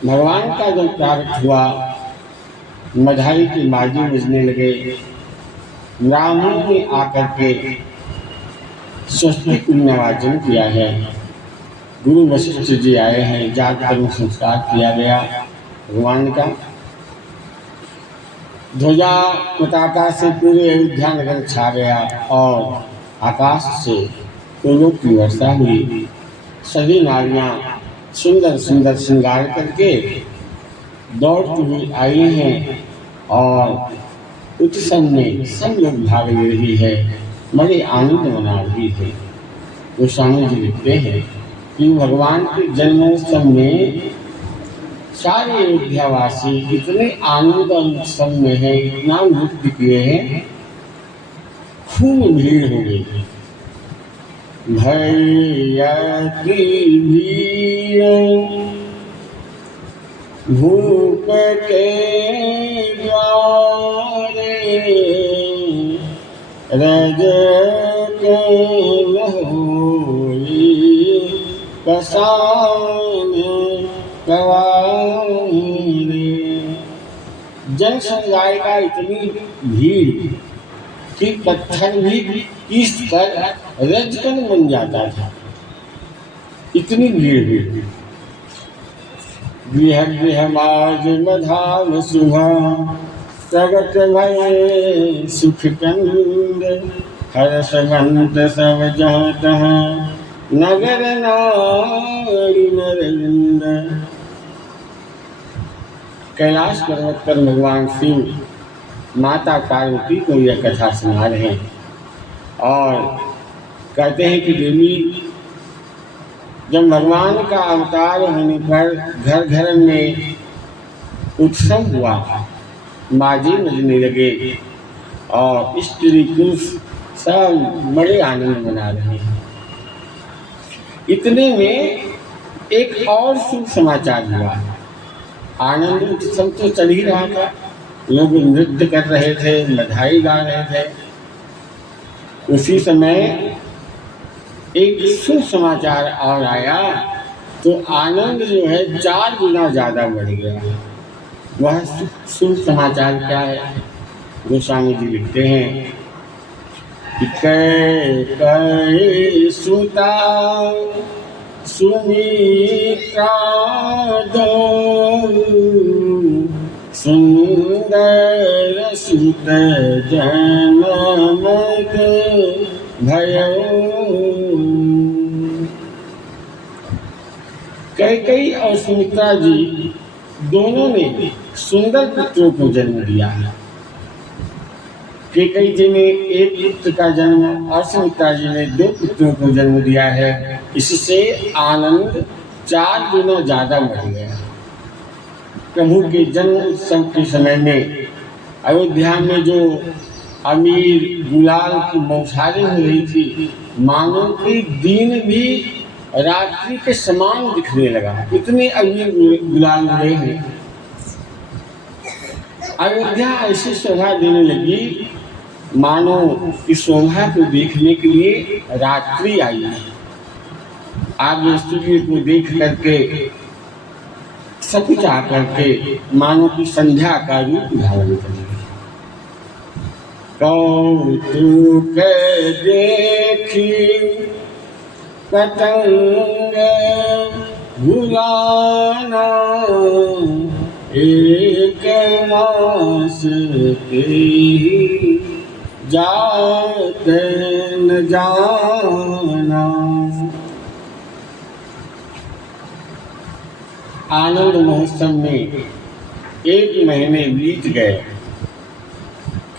भगवान का जब प्रारंभ हुआ, बधाई की बाजी बजने लगे। ब्राह्मण ने आकर के स्वस्तिक पुण्यवाचन किया है। गुरु वशिष्ठ जी आए हैं, जात कर्म संस्कार किया गया भगवान का। ध्वजा पताका से पूरे अयोध्या नगर छा गया और आकाश से फूलों की वर्षा हुई। सभी नारियां सुंदर सुंदर श्रृंगार करके दौड़ती हुई आई हैं और उत्सव में सब लोग भाग ले रही है, बड़े आनंद मना रही है। गोस्वामी जी लिखते हैं कि भगवान के जन्मोत्सव में सारे अयोध्यावासी इतने आनंद और उत्सव में है, इतना नृत्य किए हैं, खूब भीड़ हो गई। भैया की भीड़ भूख के द्वारे, रज के लहोरी कसान कवारे। जन समुदाय का इतनी भीड़ कि पत्थर भी पीस कर रजकन बन जाता था, इतनी भीड़ हुई। गृह गृह माज मधाम सुहा, प्रगट भय सुख कंद, हर्ष गंत सब जहाँ तहाँ, नगर नारी नरेंद्र। कैलाश पर्वत पर भगवान शिव माता पार्वती को यह कथा सुना रहे हैं और कहते हैं कि देवी, जब भगवान का अवतार होने पर घर घर में उत्सव हुआ, बाजे बजने लगे और स्त्री पुरुष सब बड़े आनंद मना रहे हैं। इतने में एक और शुभ समाचार हुआ। आनंद उत्सव तो चल ही रहा था, लोग नृत्य कर रहे थे, बधाई गा रहे थे। उसी समय एक शुभ समाचार और आया तो आनंद जो है 4 गुना ज़्यादा बढ़ गया। वह शुभ समाचार क्या है? गोस्वामी जी लिखते हैं कि कै सुता सुमित्रा दो, सुंदर सुत जनम भयो। कैकेयी और सुमित्रा जी दोनों ने सुंदर पुत्रों को जन्म दिया है। कैकेयी जी ने एक पुत्र का जन्म और सुमित्रा जी ने 2 पुत्रों को जन्म दिया है। इससे आनंद 4 गुना ज्यादा बढ़ गया। प्रभु के जन्म उत्सव के समय में अयोध्या में जो अमीर गुलाल की बौछारें हो रही थी, मानो कि दिन भी रात्रि के समान दिखने लगा, इतने अमीर गुलाल हुए हैं। अयोध्या ऐसी शोभा देने लगी मानो इस शोभा को देखने के लिए रात्रि आई है। आगे सूर्य को देख करके सब कुछ आकर के मानो की संध्या का रूप धारण करेगी। कौतुक देखी पतंग भुलाना, एक मास के जात न जाना। आनंद महोत्सव में 1 महीने बीत गए,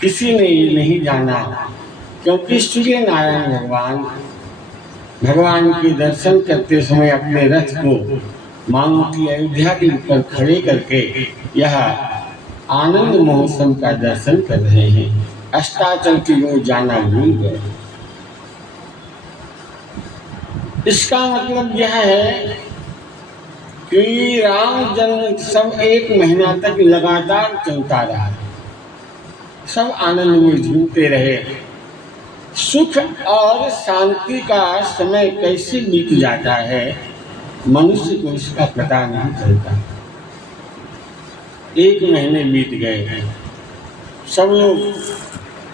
किसी ने ये नहीं जाना, क्योंकि सूर्य नारायण भगवान के दर्शन करते समय अपने रथ को मानो की अयोध्या के ऊपर खड़े करके यह आनंद महोत्सव का दर्शन कर रहे हैं। अस्ताचल की ओर जाना भूल गए। इसका मतलब यह है कि राम जन्म उत्सव 1 महीना तक लगातार चलता रहा। सब आनंद में झूमते रहे। सुख और शांति का समय कैसे बीत जाता है, मनुष्य को इसका पता नहीं चलता। 1 महीने बीत गए। सब लोग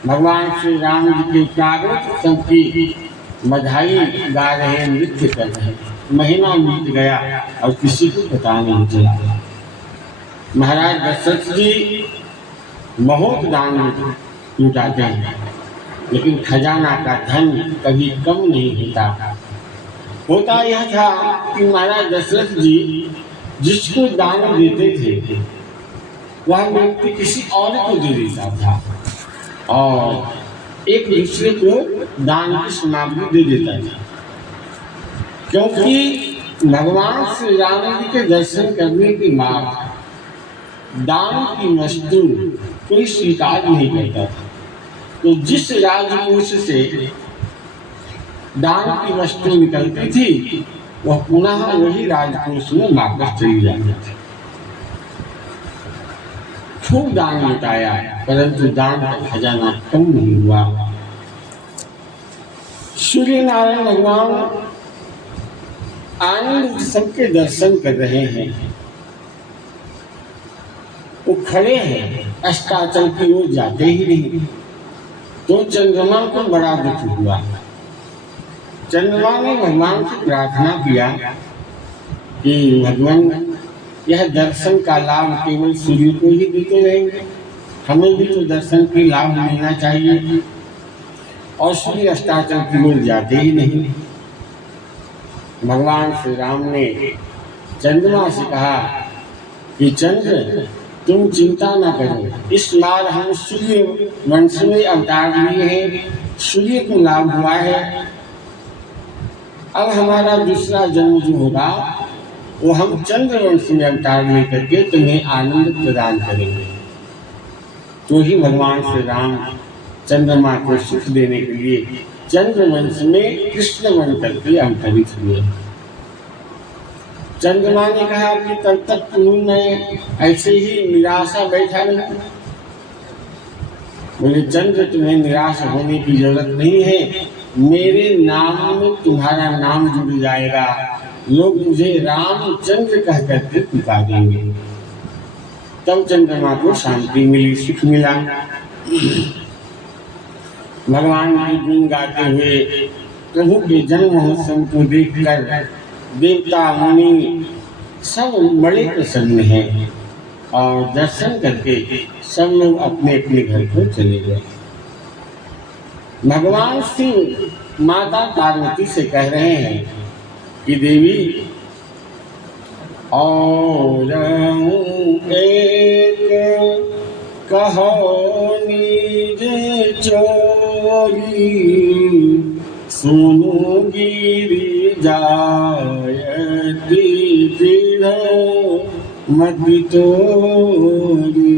भगवान श्री राम जी के प्रागट्योत्सव की बधाई गा रहे, नृत्य कर रहे। महीना बीत गया और किसी को पता नहीं चला। महाराज दशरथ जी बहुत दान लुटाते हैं, लेकिन खजाना का धन कभी कम नहीं होता। होता यह था कि महाराज दशरथ जी जिसको दान देते थे वह व्यक्ति किसी और को दे देता था और एक दूसरे को दान की सामग्री दे देता था, क्योंकि भगवान श्री राम जी के दर्शन करने के बाद दान की वस्तु कोई स्वीकार नहीं करता था। तो जिस राजकोष से दान की वस्तु निकलती थी वह पुनः वही राजकोष में वापस चली जाती थी। खूब दान लुटाया, परंतु दान का खजाना कम नहीं हुआ। सूर्य नारायण भगवान आनंद उत्सव के दर्शन कर रहे हैं। वो खड़े हैं, अस्ताचल की ओर जाते ही नहीं। तो चंद्रमा को बड़ा दुख हुआ। चंद्रमा ने भगवान से प्रार्थना किया कि भगवान यह दर्शन का लाभ केवल सूर्य को ही देते रहेंगे, हमें भी तो दर्शन के लाभ मिलना चाहिए। और सूर्य अस्ताचल की ओर जाते ही नहीं। भगवान श्री राम ने चंद्रमा से कहा कि चंद्र तुम चिंता न करो, इस बार हम सूर्य वंश में अवतार लिए हैं, सूर्य को लाभ हुआ है। अब हमारा दूसरा जन्म जो होगा वो हम चंद्र वंश में अवतार लेकर के तुम्हें आनंद प्रदान करेंगे। तो ही भगवान श्री राम चंद्रमा को सुख देने के लिए चंद्र वंश में कृष्ण बन करके अवतरित हुए। चंद्रमा ने कहा कि तब तक मैं ऐसे ही निराशा बैठा नहीं। बोले चंद्र तुम्हें निराश होने की जरूरत नहीं है, मेरे नाम में तुम्हारा नाम जुड़ जाएगा, लोग मुझे रामचंद्र कह करके पुकारेंगे। तब चंद्रमा को शांति मिली, सुख मिला। भगवान की गुण गाते हुए प्रभु के जन्म महोत्सव को देखकर देवता मुनि सब बड़े प्रसन्न हैं और दर्शन करके सब लोग अपने अपने घर को चले गए। भगवान शिव माता पार्वती से कह रहे हैं कि देवी और एक कहो निज चोरी सुनु गिरि जायति दृढ़ मति तोरी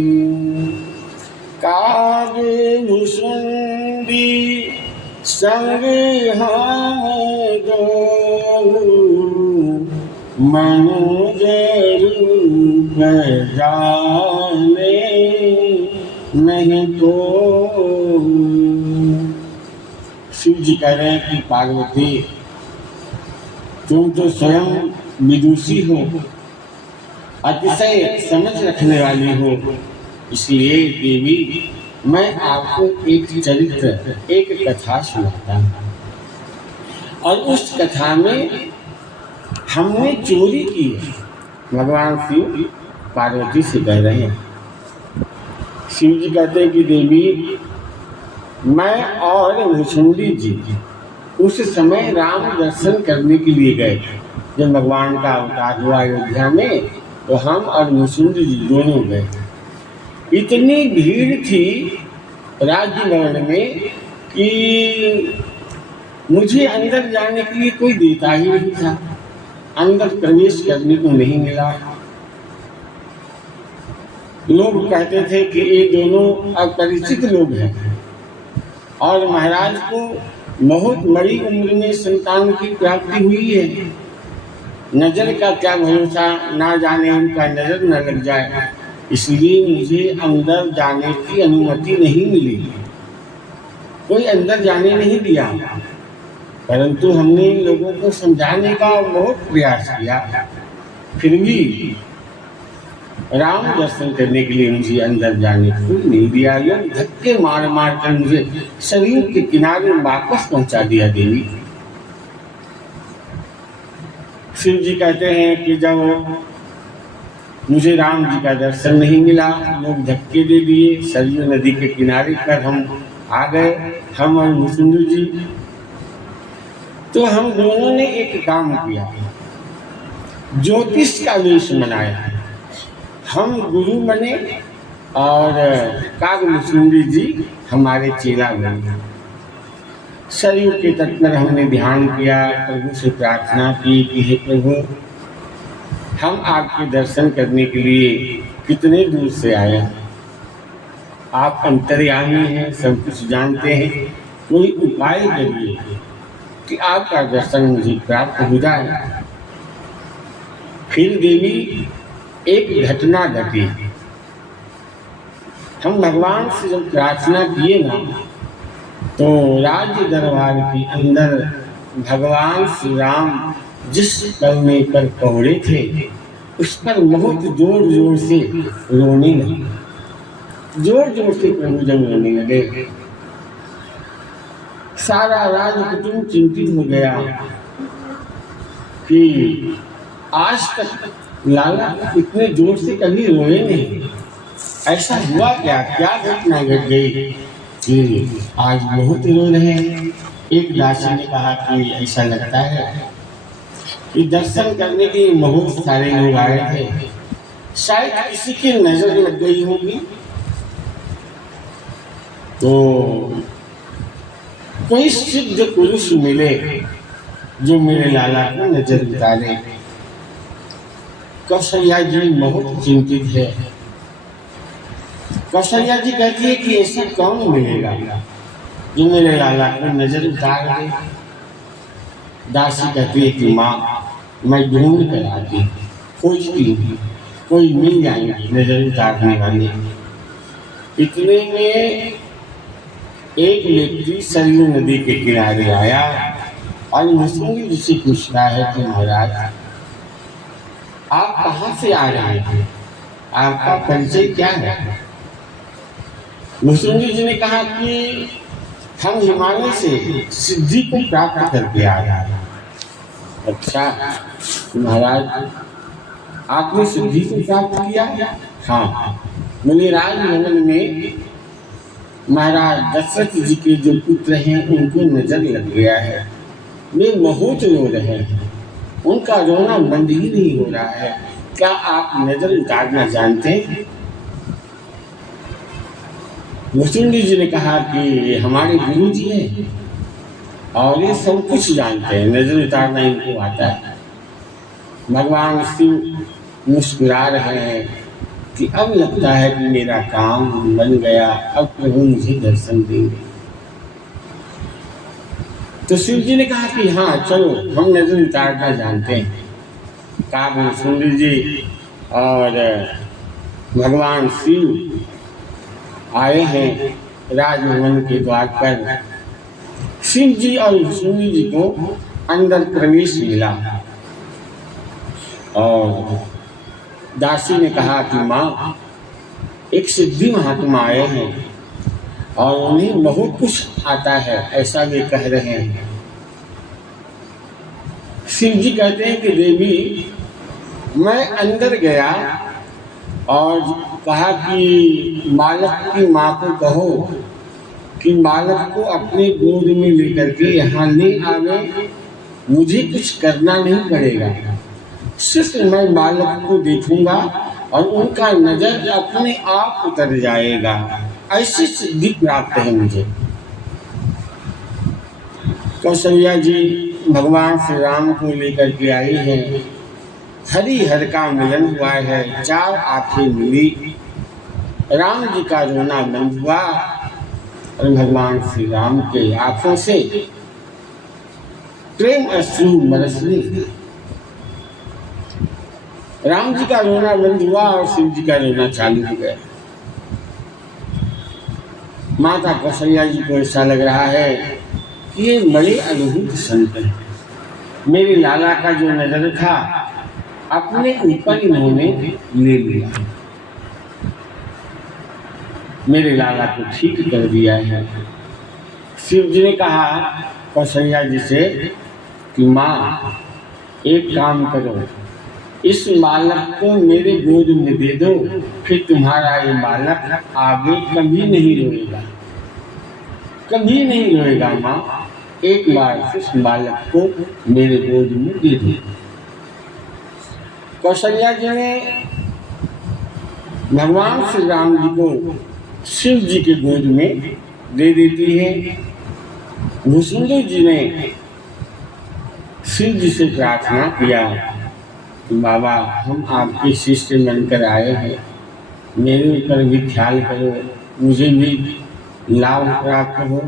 काव्य भूषुंडी संग हम दो मनुज रूप जाने नहीं तो। शिव जी कह रहे हैं कि पार्वती तुम तो स्वयं विदुषी हो, अतिशय समझ रखने वाली हो, इसलिए देवी मैं आपको एक चरित्र एक कथा सुनाता हूँ। और उस कथा में हमने चोरी की। भगवान शिव पार्वती से कह रहे हैं। शिव जी कहते हैं कि देवी मैं और भुसुंडी जी उस समय राम दर्शन करने के लिए गए। जब भगवान का अवतार हुआ अयोध्या में तो हम और भुसुंडी जी दोनों गए। इतनी भीड़ थी राजभवन में कि मुझे अंदर जाने के लिए कोई देता ही नहीं था, अंदर प्रवेश करने को नहीं मिला। लोग कहते थे कि ये दोनों अपरिचित लोग हैं और महाराज को बहुत बड़ी उम्र में संतान की प्राप्ति हुई है, नजर का क्या भरोसा, ना जाने उनका नजर न लग जाए, इसलिए मुझे अंदर जाने की अनुमति नहीं मिली, कोई अंदर जाने नहीं दिया। परंतु हमने इन लोगों को समझाने का बहुत प्रयास किया, फिर भी राम दर्शन करने के लिए मुझे अंदर जाने को नहीं दिया। यह धक्के मार मार कर मुझे शरीर के किनारे वापस पहुंचा दिया देवी। शिव जी कहते हैं कि जब मुझे राम जी का दर्शन नहीं मिला, लोग धक्के दे दिए, सरयू नदी के किनारे पर हम आ गए, हम और मुसुंदर जी। तो हम दोनों ने एक काम किया, ज्योतिष का वेश बनाया। हम गुरु बने और काग मुसुंदी जी हमारे चेला बने। सरयू के तट पर हमने ध्यान किया, प्रभु से प्रार्थना की कि हे प्रभु, हम आपके दर्शन करने के लिए कितने दूर से आए हैं, आप अंतर्यामी हैं, सब कुछ जानते हैं, कोई उपाय करिए कि आपका दर्शन मुझे प्राप्त हो जाए। फिर देवी एक घटना घटी। हम भगवान से जब प्रार्थना किए ना, तो राज्य दरबार के अंदर भगवान श्री राम जिस कलमे पर पहुड़े थे, उस पर बहुत जोर जोर से रोने लगे। जोर जोर से प्रभु जब रोने लगे, सारा राज कुटुंब चिंतित हो गया कि आज तक लाला इतने जोर से कभी रोए नहीं, ऐसा हुआ क्या, क्या घटना घट गई कि आज बहुत रो रहे हैं। एक दासी ने कहा कि ऐसा लगता है कि दर्शन करने के लिए बहुत सारे लोग आए थे, शायद किसी की नजर लग गई होगी, तो कोई सिद्ध पुरुष मिले जो मेरे लाला को नजर उतारे। कौशल्या जी बहुत चिंतित है। कौशल्या जी कहती है कि ऐसा कौन मिलेगा जो मेरे लाला को नजर उतार दे। दासी कहती है कि माँ, मैं ढूंढ कर आती, खोजती हूँ, कोई मिल जाएंगे नजर उतारने वाले। इतने में एक व्यक्ति सरयू नदी के किनारे आया और मुसुंदी जी से पूछता है कि महाराज, आप कहाँ से आ रहे हैं, आपका परिचय क्या है? मुसुंदी जी ने कहा कि हम हिमालय से सिद्धि को प्राप्त करके आ रहे हैं। अच्छा महाराज, आपने सिद्धि को प्राप्त किया? हाँ, मेरे राजमहल में महाराज दशरथ जी के जो पुत्र हैं उनको नजर लग गया है, वे बहुत रो रहे हैं, उनका रोना बंद ही नहीं हो रहा है, क्या आप नजर उतारना जानते हैं? मुसुंदी जी ने कहा कि हमारे गुरु जी हैं और ये सब कुछ जानते हैं, नजर उतारना इनको आता है। भगवान शिव मुस्कुरा रहे हैं कि अब लगता है कि मेरा काम बन गया, अब प्रभु मुझे दर्शन देंगे। तो शिव जी ने कहा कि हाँ चलो, हम नजर उतारना जानते हैं। काग मुसुंदी जी और भगवान शिव आए हैं राजभवन के द्वार पर। शिव जी और मुसुंदी जी को अंदर प्रवेश मिला और दासी ने कहा कि माँ, एक सिद्धि महात्मा आए हैं और उन्हें बहुत कुछ आता है, ऐसा वे कह रहे हैं। शिव जी कहते हैं कि देवी, मैं अंदर गया और कहा कि बालक की माँ को कहो कि बालक को अपने गोद में लेकर के यहाँ ले आवे, मुझे कुछ करना नहीं पड़ेगा, सिर्फ मैं बालक को देखूंगा और उनका नजर अपने आप उतर जाएगा, ऐसी सिद्धि प्राप्त है मुझे। कौशल्या जी भगवान श्री राम को लेकर के आई हैं, हरिहर का मिलन हुआ है, चार आंखें मिली, राम जी का रोना बंद हुआ और भगवान श्री राम के आंखों से प्रेम अश्रु बरसने लगे। राम जी का रोना बंद हुआ और शिव जी का रोना चालू हो गया। माता कौशल्या जी को ऐसा लग रहा है कि ये बड़े अद्भुत संत हैं, मेरे लाला का जो नजर था अपने ऊपर इन्होंने ले लिया, मेरे लाला को ठीक कर दिया है। शिव जी ने कहा कौशल्या जी से कि माँ एक काम करो, इस बालक को मेरे गोद में दे दो, फिर तुम्हारा ये बालक आगे कभी नहीं रोएगा, कभी नहीं रोएगा माँ। एक बार इस बालक को मेरे गोद में दे दो। कौशल्या जी ने भगवान श्री राम जी को शिव जी के गोद में दे देती है। भुसुंडी जी ने शिव जी से प्रार्थना किया कि बाबा हम आपके शिष्य बनकर आए हैं, मेरे ऊपर भी ख्याल करो, मुझे भी लाभ प्राप्त हो।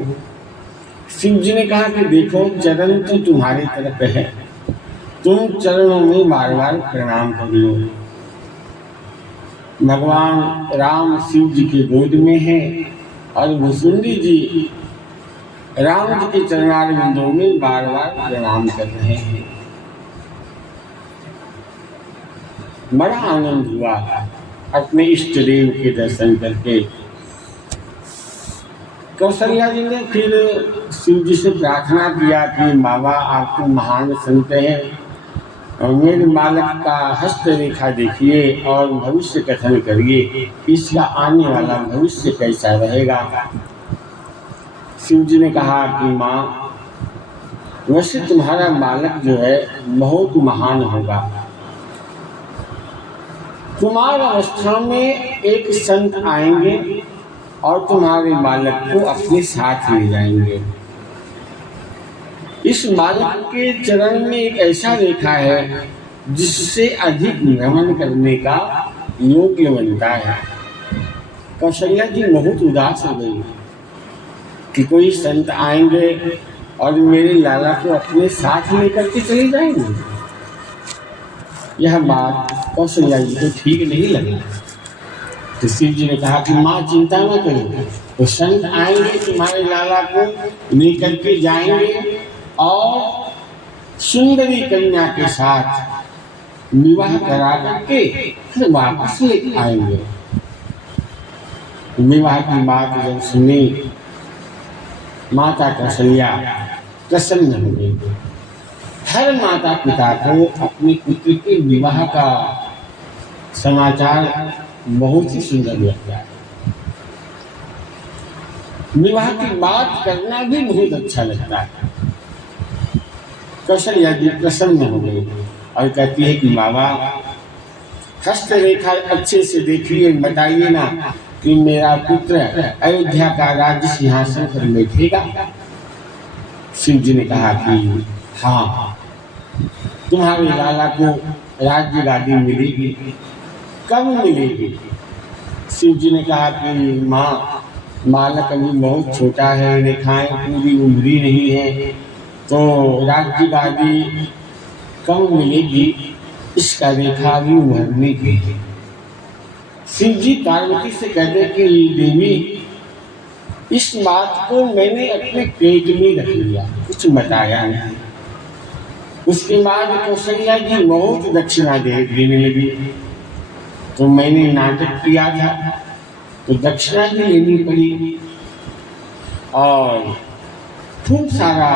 शिव जी ने कहा कि देखो चरण तो तुम्हारी तरफ है, तुम चरणों में बार बार प्रणाम कर लो। भगवान राम शिव जी के गोद में है और भुसुंडी जी राम जी के चरणारविंदों में बार बार प्रणाम कर रहे हैं। बड़ा आनंद हुआ अपने इष्ट देव के दर्शन करके। कौशल्या जी ने फिर शिव जी से प्रार्थना किया कि बाबा आप तो महान संत हैं, मेरे बालक का हस्त रेखा देखिए और भविष्य कथन करिए, इसका आने वाला भविष्य कैसा रहेगा। शिव जी ने कहा कि माँ वैसे तुम्हारा बालक जो है बहुत महान होगा, कुमार अवस्था में एक संत आएंगे और तुम्हारे बालक को अपने साथ ले जाएंगे। इस बालक के चरण में एक ऐसा रेखा है जिससे अधिक भ्रमण करने का योग्य बनता है। कौशल्या जी बहुत उदास हो गई कि कोई संत आएंगे और मेरे लाला को अपने साथ लेकर के चले जाएंगे। यह बात कौशल्या जी को ठीक नहीं लगी। तो शिव जी ने कहा कि माँ चिंता न करो, तो संत आएंगे तुम्हारे लाला को लेकर के जाएंगे और सुंदरी कन्या के साथ विवाह करा करके फिर वापस ले आएंगे। विवाह की बात जब सुनी माता कौशल्या प्रसन्न हो गई। हर माता पिता को अपने पुत्र के विवाह का समाचार बहुत ही सुंदर लगता है। विवाह की बात करना भी बहुत अच्छा लगता है। कौशल्या जी प्रसन्न हो गई और कहती है कि बाबा हस्त रेखा अच्छे से देखिए, बताइए ना कि मेरा पुत्र अयोध्या का राज्य सिंहासन पर बैठेगा। शिव जी ने कहा कि हाँ, तुम्हारे लाला को राज्य गादी मिलेगी। कब मिलेगी? शिव जी ने कहा कि माँ बालक अभी बहुत छोटा है, रेखाएं पूरी उभरी नहीं है, तो राज्य गादी कब मिलेगी, इसका रेखा अभी उभरने की है। शिव जी पार्वती से कहते कि देवी इस बात को मैंने अपने पेट में रख लिया, कुछ बताया नहीं। उसके बाद कौशल्या जी बहुत दक्षिणा देने लगी, तो मैंने नाटक किया था तो दक्षिणा भी लेनी पड़ी और खूब सारा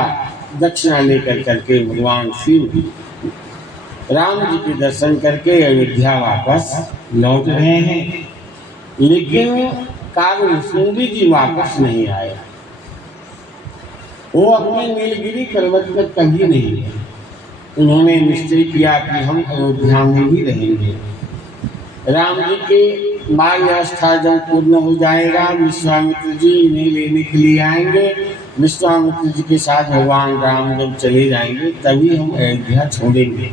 दक्षिणा लेकर करके भगवान शिव राम जी के दर्शन करके अयोध्या वापस लौट रहे हैं। लेकिन कालभुसुंडी जी वापस नहीं आए। वो अपने नीलगिरी पर्वत पर कभी नहीं गए। उन्होंने निश्चय किया कि हम अयोध्या में ही रहेंगे। राम जी के बाल्यावस्था जब पूर्ण हो जाएगा, विश्वामित्र जी इन्हें लेने के लिए आएंगे। विश्वामित्र जी के साथ भगवान राम जब चले जाएंगे तभी हम अयोध्या छोड़ेंगे।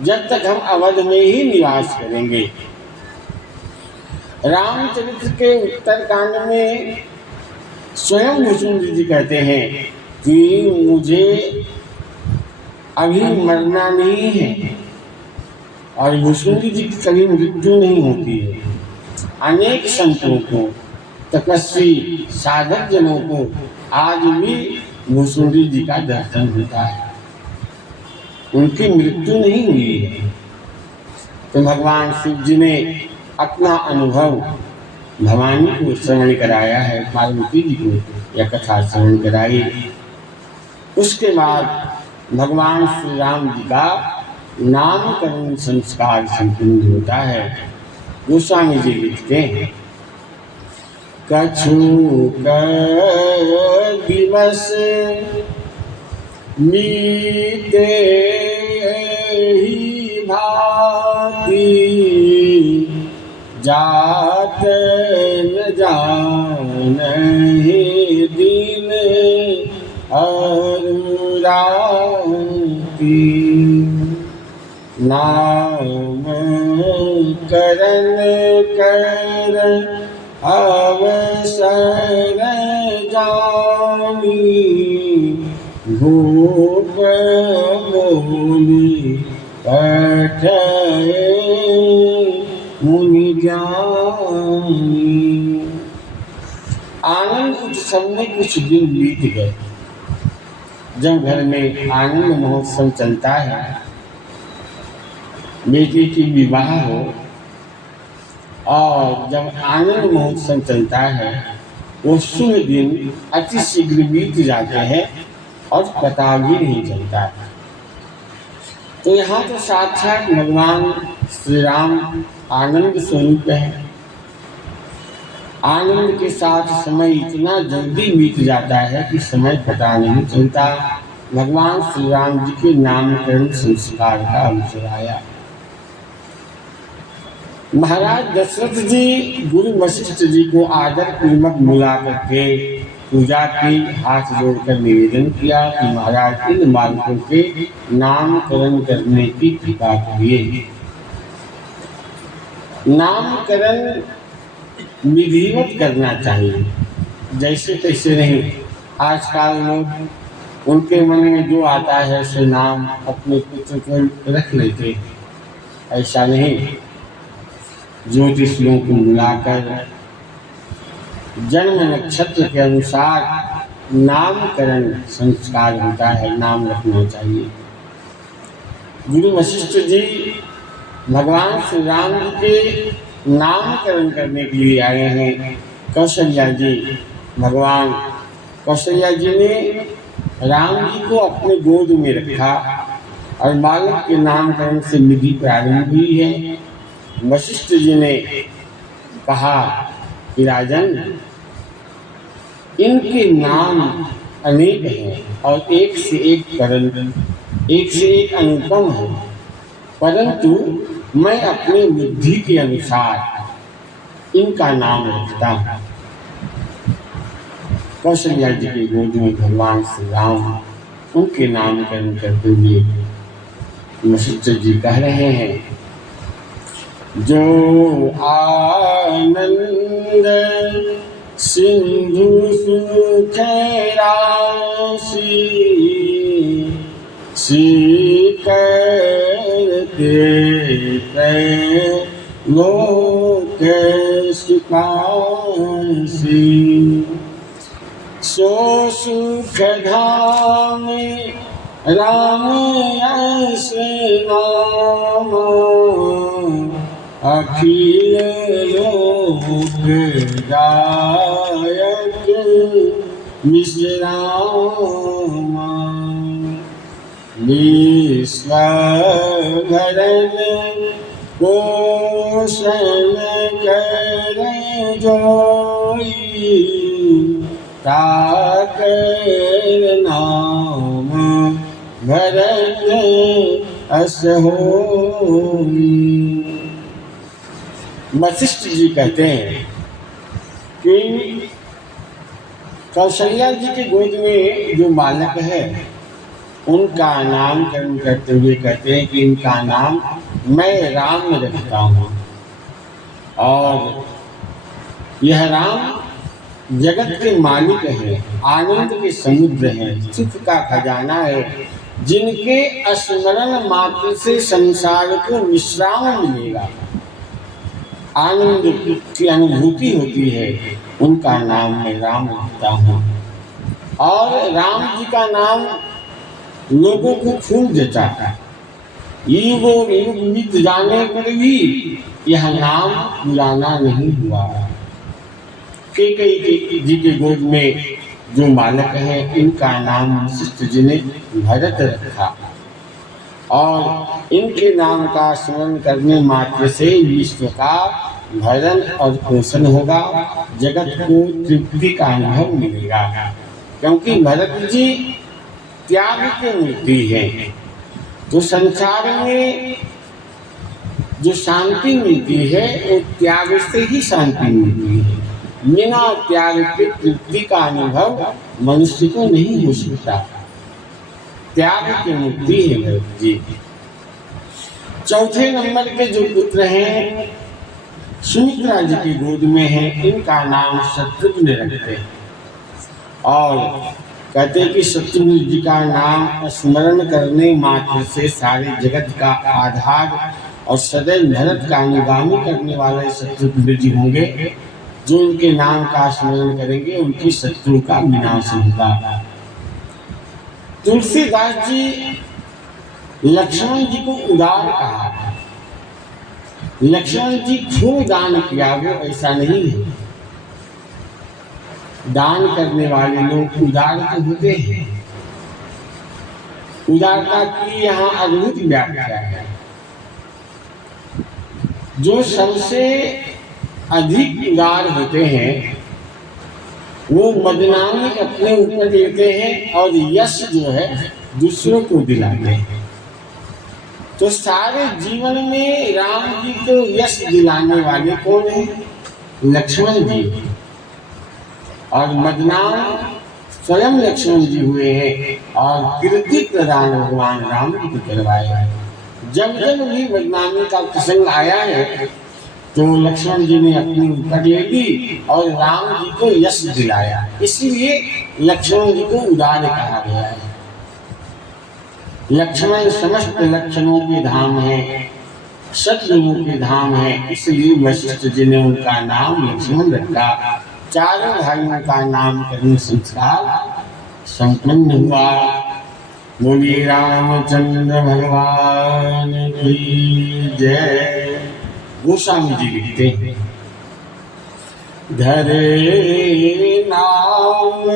जब तक हम अवध में ही निवास करेंगे। रामचरित्र के उत्तरकांड में स्वयं भुसुंडी जी कहते हैं कि मुझे अभी मरना नहीं है, और भुसुंडी जी की कभी मृत्यु नहीं होती है। अनेक संतों को, तपस्वी साधक जनों को आज भी भुसुंडी जी का दर्शन होता है। उनकी मृत्यु नहीं हुई है। तो भगवान शिव जी ने अपना अनुभव भवानी को श्रवण कराया है, पार्वती जी को यह कथा श्रवण कराई। उसके बाद भगवान श्री राम जी का नामकरण संस्कार संपन्न होता है। गोस्वामी जी लिखते हैं, कछु दिवस मीते ही भाती, जात न जानहि दिन और राती, नाम करण कर अवसर जानी, भूप बोली कठै मुनि जानी। आनंद उत्सव में कुछ दिन बीत गए। जब घर में आनंद महोत्सव चलता है, बेटी की विवाह हो और जब आनंद महोत्सव चलता है, वो शुभ दिन अति शीघ्र बीत जाते हैं और पता भी नहीं चलता है। तो यहाँ तो साक्षात भगवान श्री राम आनंद स्वरूप है। आनंद के साथ समय इतना जल्दी बीत जाता है कि समय पता नहीं चलता। भगवान श्री राम जी के नामकरण संस्कार का अवसर आया। महाराज दशरथ जी गुरु वशिष्ठ जी को आदर पूर्वक बुला करके पूजा की, हाथ जोड़कर निवेदन किया कि महाराज इन बालकों के नामकरण करने की कृपा करिए। नामकरण विधिवत करना चाहिए, जैसे तैसे नहीं। आजकल लोग उनके मन में जो आता है सो नाम अपने पुत्र को रख लेते। ऐसा नहीं, ज्योतिषियों को बुलाकर जन्म नक्षत्र के अनुसार नामकरण संस्कार होता है, नाम रखना चाहिए। गुरु वशिष्ठ जी भगवान श्री राम जी के नामकरण करने के लिए आए हैं। कौशल्या जी, भगवान कौशल्या जी ने राम जी को अपने गोद में रखा और बालक के नामकरण से विधि प्रारंभ हुई है। वशिष्ठ जी ने कहा कि राजन, इनके नाम अनेक हैं और एक से एक अनुपम है, परंतु मैं अपनी बुद्धि के अनुसार इनका नाम रखता हूँ। कौशल्या जी के गोद में भगवान श्री राम उनके नामकरण करते हुए वशिष्ठ जी कह रहे हैं, जो आनंद सिंधु सुख राशि, सीकर देते लोक सुखासी, सो सुख धाम राम यश नाम, अखिल लोक दायक विश्राम, विश्वभरण पोषण कर जोई, ताकर नाम भरत अस होई। वशिष्ठ जी कहते हैं कि कौशल्या जी के गोद में जो बालक है उनका नामकरण करते हुए कहते हैं कि इनका नाम मैं राम रखता हूँ, और यह राम जगत के मालिक हैं, आनंद के समुद्र हैं, सुख का खजाना है, जिनके स्मरण मात्र से संसार को विश्राम मिलेगा, आनंद की अनुभूति होती है। उनका नाम मैं राम रखता हूँ। और राम जी का नाम लोगों को खूब जचा। युग युग बीत जाने पर भी यह नाम पुराना नहीं हुआ। कैकेयी जी के गोद में जो बालक है, इनका नाम वशिष्ठ जी ने भरत रखा और इनके नाम का स्मरण करने मात्र से विश्व का भरण और पोषण होगा, जगत को तृप्ति का अनुभव मिलेगा। क्योंकि भरत जी त्याग की मूर्ति है। जो संसार में जो शांति मिलती है वो त्याग से ही शांति मिलती है। बिना त्याग के तृप्ति का अनुभव मनुष्य को नहीं हो सकता। त्याग की मूर्ति है भरत जी। चौथे नंबर के जो पुत्र हैं सुमित्रा जी की गोद में है, इनका नाम शत्रुघ्न रखते हैं और कहते हैं कि शत्रुघ्न जी का नाम स्मरण करने मात्र से सारे जगत का आधार और सदैव भरत का अनुगामी करने वाले शत्रुघ्न जी होंगे। जो उनके नाम का स्मरण करेंगे उनकी शत्रु का विनाश होगा। तुलसीदास जी लक्ष्मण जी को उदार कहा। लक्ष्मण जी खूब दान किया, वो ऐसा नहीं है। दान करने वाले लोग उदार तो होते हैं। उदारता की यहाँ अद्भुत व्याख्या है। जो सबसे अधिक उदार होते हैं वो बदनामी अपने ऊपर लेते हैं और यश जो है दूसरों को दिलाते हैं। तो सारे जीवन में राम जी को यश दिलाने वाले कौन है? लक्ष्मण जी। और बदनाम स्वयं लक्ष्मण जी हुए हैं और कीर्ति प्रदान भगवान राम जी को करवाया है। जब जब भी बदनामी का प्रसंग आया है तो लक्ष्मण जी ने अपनी ऊपर ले ली और राम जी को यश दिलाया। इसलिए लक्ष्मण जी को उदार कहा गया है। लक्ष्मण समस्त लक्षणों के धाम है, सद्गुणों के धाम है, इसलिए वशिष्ठ जी ने उनका नाम लक्ष्मण रखा। चारों भाइयों का नामकरण संस्कार संपन्न हुआ। बोलिए रामचंद्र भगवान की जय। गोस्वामी जी लिखते हैं, धरे नाम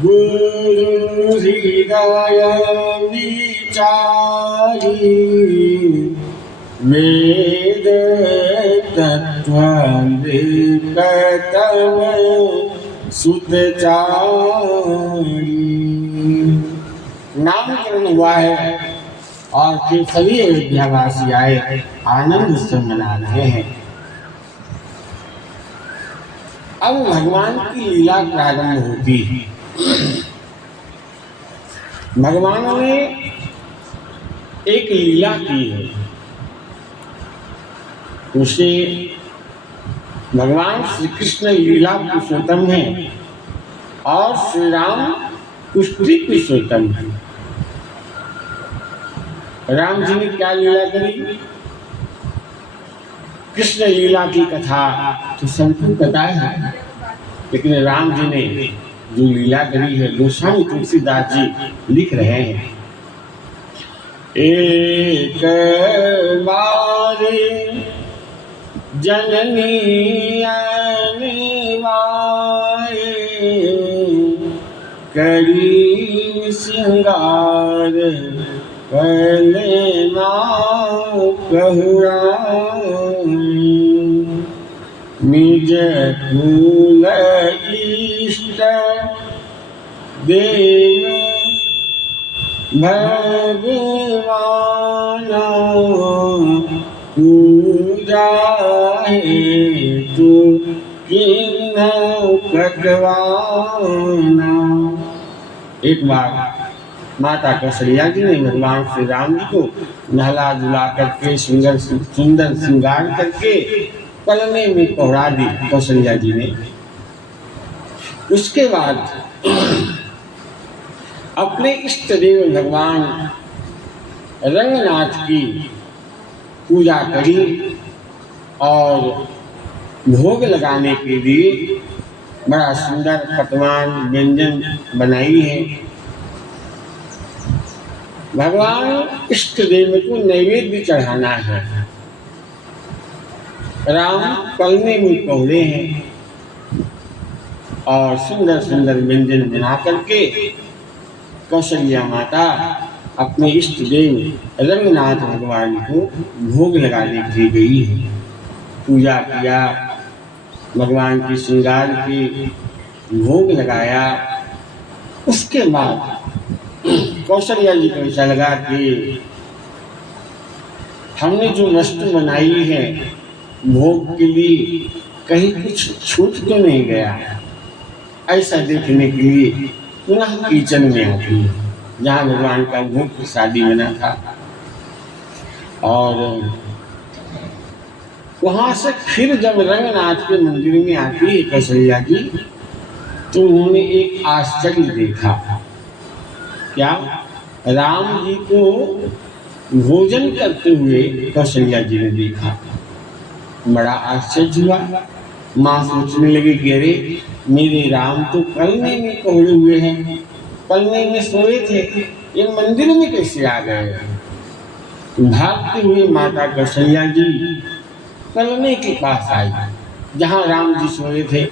गुरु हृदय विचारी, वेद तत्व कतव सुत चारी। नामकरण हुआ है और फिर सभी अयोध्यावासी आए, आनंद उत्सव मना रहे हैं। अब भगवान की लीला प्रारंभ होती है। भगवान ने एक लीला की है, उसे भगवान श्री कृष्ण लीला पुरुषोत्तम है और श्री राम कुष्ठी पुरुषोत्तम है। राम जी ने क्या लीला करी? कृष्ण लीला की कथा तो सबको पता है, लेकिन राम जी ने जो लीला करी है गोस्वामी तुलसीदास जी लिख रहे हैं। एक बार जननी आने करी सिंगार, पहले ना कहुरा निज कुल इष्ट देव भगवान, पूजा हेतु किन्ह भगवाना। एक बार माता कौशल्या जी ने भगवान श्री राम जी को नहला धुला करके सुंदर सुंदर श्रृंगार करके पलने में पहुंचा दी कौशल्या जी ने। उसके बाद अपने इष्ट देव भगवान रंगनाथ की पूजा करी और भोग लगाने के लिए बड़ा सुंदर पकवान व्यंजन बनाई है। भगवान इष्ट देव को नैवेद्य चढ़ाना है। राम पलने में पौड़े हैं और सुंदर सुंदर व्यंजन बना करके कौशल्या माता अपने इष्ट देव रंगनाथ भगवान को भोग लगाने के लिए गई है। पूजा किया, भगवान की श्रृंगार की भोग लगाया। उसके बाद कौशल्या जी को ऐसा लगा कि हमने जो वस्तु बनाई है भोग के लिए कहीं कुछ छूट तो नहीं गया। ऐसा देखने के लिए पुनः किचन में आती है जहाँ भगवान का भोग प्रसादी बना था, और वहाँ से फिर जब रंगनाथ के मंदिर में आती है कौशल्या जी, तो उन्होंने एक आश्चर्य देखा। क्या? राम जी को भोजन करते हुए कौशल्या जी ने देखा। बड़ा आश्चर्य हुआ। माँ सोचने लगी कि अरे मेरे राम तो पलने में पहुँचे हुए हैं, पलने में सोए थे, ये मंदिर में कैसे आ गए? भागते हुए माता कौशल्या जी पलने के पास आई जहाँ राम जी सोए थे।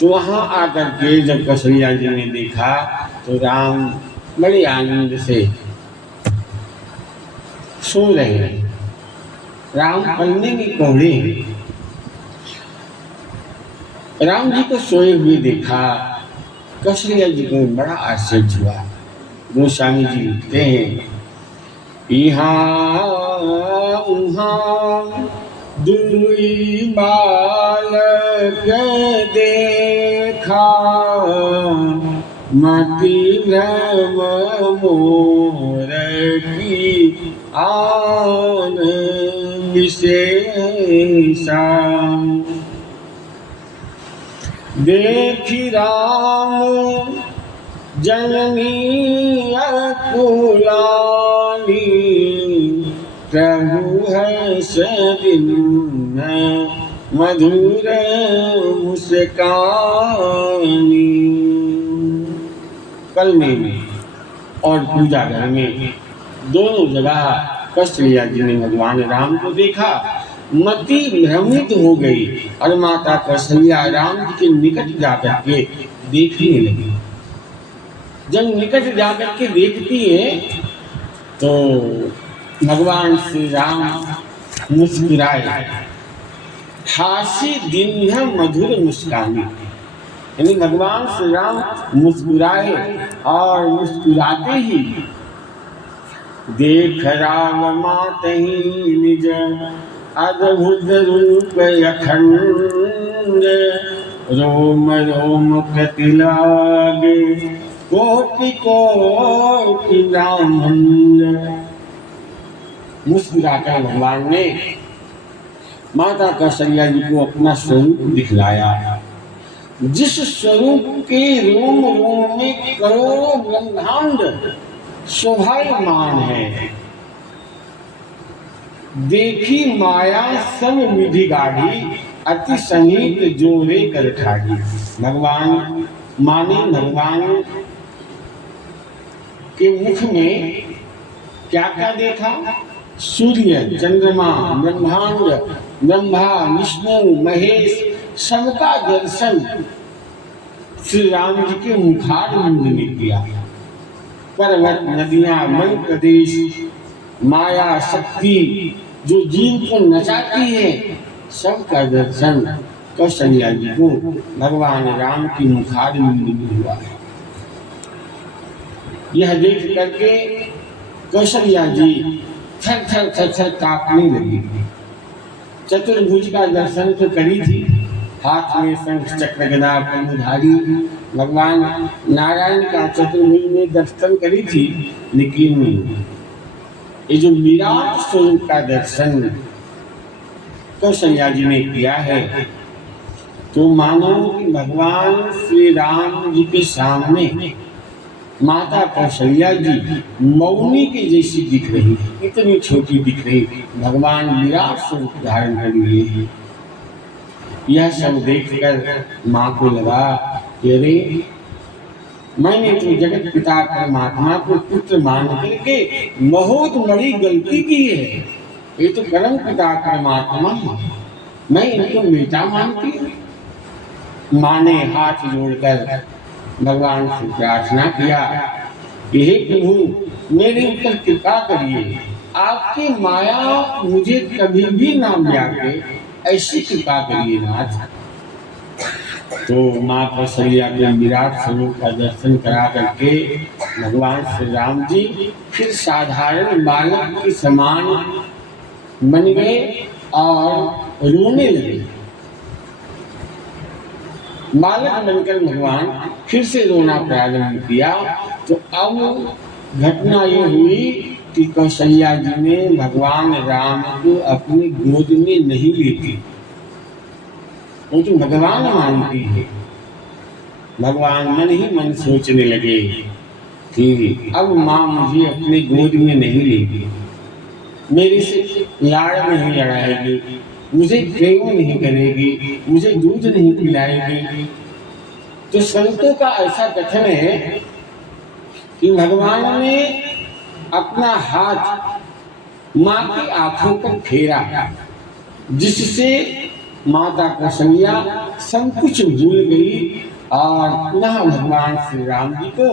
तो वहाँ आकर के जब कौशल्या जी ने देखा तो राम बड़े आनंद से सो रहे हैं। राम पलने में पहुँचे हैं। राम जी को सोए हुए देखा। कौशल्या जी को बड़ा आश्चर्य हुआ। गोस्वामी जी लिखते हैं, यहाँ उहाँ दुई बालक देखा, मति भ्रम मोर की आन विशेषा। देखी राम जननी अकुलानी, प्रभु है सदिन मधुर मुस्कानी। कलमे में और पूजा घर में दोनों जगह कौशल्या जी ने भगवान राम को देखा। मति भ्रमित हो गई और माता कौशल्या राम जी के निकट जाकर के देखने लगी। जब निकट जाकर के देखती है तो भगवान श्री राम मुस्कुराए, हासी दिन मधुर मुस्कानी। यानी भगवान श्री राम मुस्कुराए और मुस्कुराते ही देख राम मात ही निज अद्भुत रूप अखंड, रोम रोम प्रतिलागे कोटि कोटि ब्रह्मांड। मुस्कुराकर भगवान ने माता कौशल्या जी को अपना स्वरूप दिखलाया, जिस स्वरूप के रोम रोम में करोड़ों ब्रह्मांड शोभायमान है। देखी माया सब विधि गाढ़ी, अति समीप जोरे कर ठाड़ी। भगवान माने भगवान के मुख में क्या क्या देखा? सूर्य, चंद्रमा, ब्रह्मांड, ब्रह्मा, विष्णु, महेश, सबका दर्शन श्री राम जी के मुखारविंद में किया। पर्वत, नदियां, वन प्रदेश, माया शक्ति जो जीव को नचाती है, सबका दर्शन कौशल्या जी को भगवान राम की मुखारविंद में हुआ है। यह देख करके कौशल्या जी थर थर थर थर कांपने लगी। चतुर्भुज का दर्शन तो करी थी, हाथ में शंख चक्र गदा पद्मधारी भगवान नारायण का चतुर्भुज में दर्शन करी थी, लेकिन ये जो विराट स्वरूप का दर्शन कौशल्या जी ने किया है, तो मानो कि भगवान श्री राम जी के सामने माता कौशल्या जी मौनी की जैसी दिख रही, इतनी छोटी दिख रही। भगवान विराट स्वरूप धारण कर लिए हैं। यह सब देखकर माँ को लगा कि अरे मैंने तो जगत पिता परमात्मा को पुत्र मान करके बहुत बड़ी गलती की है। ये तो परम पिता परमात्मा है, मैं इनको बेटा मानती हूँ। माँ ने हाथ जोड़कर भगवान से प्रार्थना किया, हे प्रभु मेरे ऊपर कृपा करिए, आपकी माया मुझे कभी भी ना त्यागे, ऐसी कृपा करिए नाथ। तो माँ कौशल्या के विराट स्वरूप का दर्शन करा करके भगवान श्री राम जी फिर साधारण बालक के समान बन गए और रोने लगे। बालक बनकर भगवान फिर से रोना प्रारंभ किया। तो अब घटना ये हुई कि कौशल्या जी ने भगवान राम को अपनी गोद में नहीं लेती, वो तो भगवान मानती है। भगवान मन ही मन सोचने लगे कि अब माँ मुझे अपने गोद में नहीं लेगी, मेरे से लाड़ नहीं लड़ाएगी, मुझे प्रेम नहीं करेगी, मुझे दूध नहीं पिलाएगी। तो संतों का ऐसा कथन है कि भगवान ने अपना हाथ माँ की आंखों पर फेरा, जिससे माता कौशल्या सब कुछ भूल गई और पुनः भगवान श्री राम जी को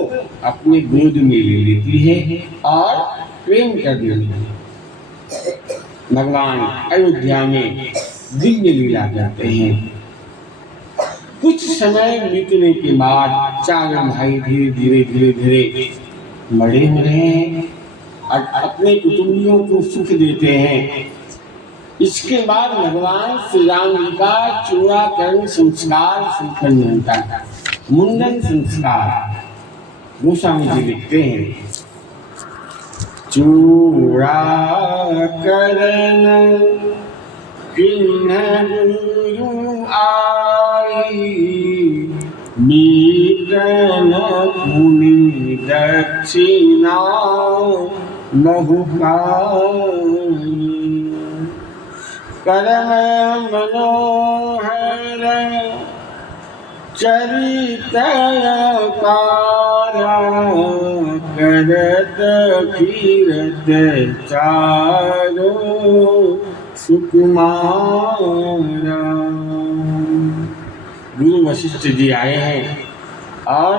अपने गोद में ले लेती है और प्रेम कर लेती है। भगवान अयोध्या में दिव्य लीला करते हैं। कुछ समय बीतने के बाद चारों भाई धीरे धीरे धीरे धीरे बड़े हो रहे हैं और अपने कुटुंबियों को सुख देते हैं। इसके बाद भगवान श्री राम जी का चूड़ाकरण संस्कार संपन्न होता है, मुंडन संस्कार। गोस्वामी जी लिखते हैं, चूड़ाकरण किन्ह गुरु आई, मीटन मुनि दक्षिणा बहु पाई, करम मनोहर चरित पारा, करत कीरत चारो सुकुमारा। गुरु वशिष्ठ जी आए हैं और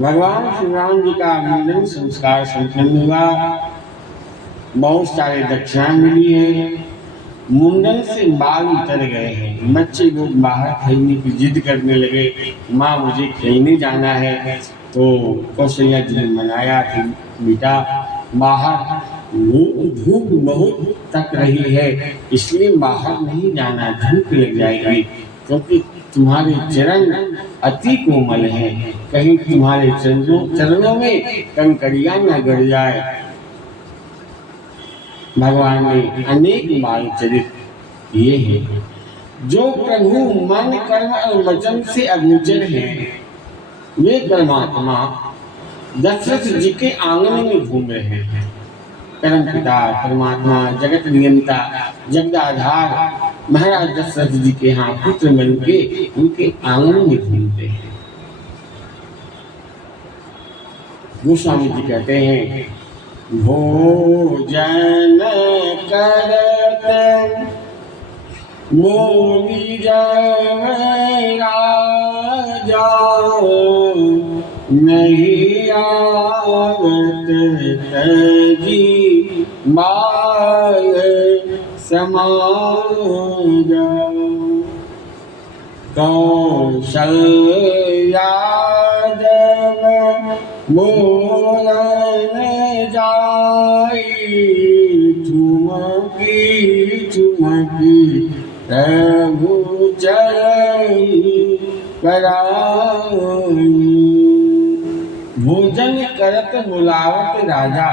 भगवान श्री राम जी का मुंडन संस्कार संपन्न हुआ। बहुत सारे दक्षिणा मिली है, मुंडन से बाल उतर गए हैं। बच्चे लोग बाहर खेलने की जिद करने लगे, माँ मुझे खेलने जाना है। तो कौशल्या जी ने मनाया कि बेटा बाहर धूप बहुत तक रही है, इसलिए बाहर नहीं जाना, धूप लग जाएगी, क्योंकि तुम्हारे चरण अति कोमल हैं, कहीं तुम्हारे चरणों में कंकड़ियां न गड़ जाए। भगवान ने अनेक बार चरित ये है, जो प्रभु मन कर्म और वचन से अगोचर हैं, वे परमात्मा दशरथ जी के आंगन में घूम रहे हैं। परम पिता परमात्मा जगत नियंता जगदाधार महाराज दशरथ जी के यहाँ पुत्र बन के उनके आंगन में घूमते हैं। गोस्वामी जी कहते हैं, भोजन करत मोरी राजा, नहीं आवत तजी बाल समाजा, कौशल्या जब बोलन जाई, ठुमकी ठुमकी प्रभु चरई कराई। भोजन करत बुलावत राजा,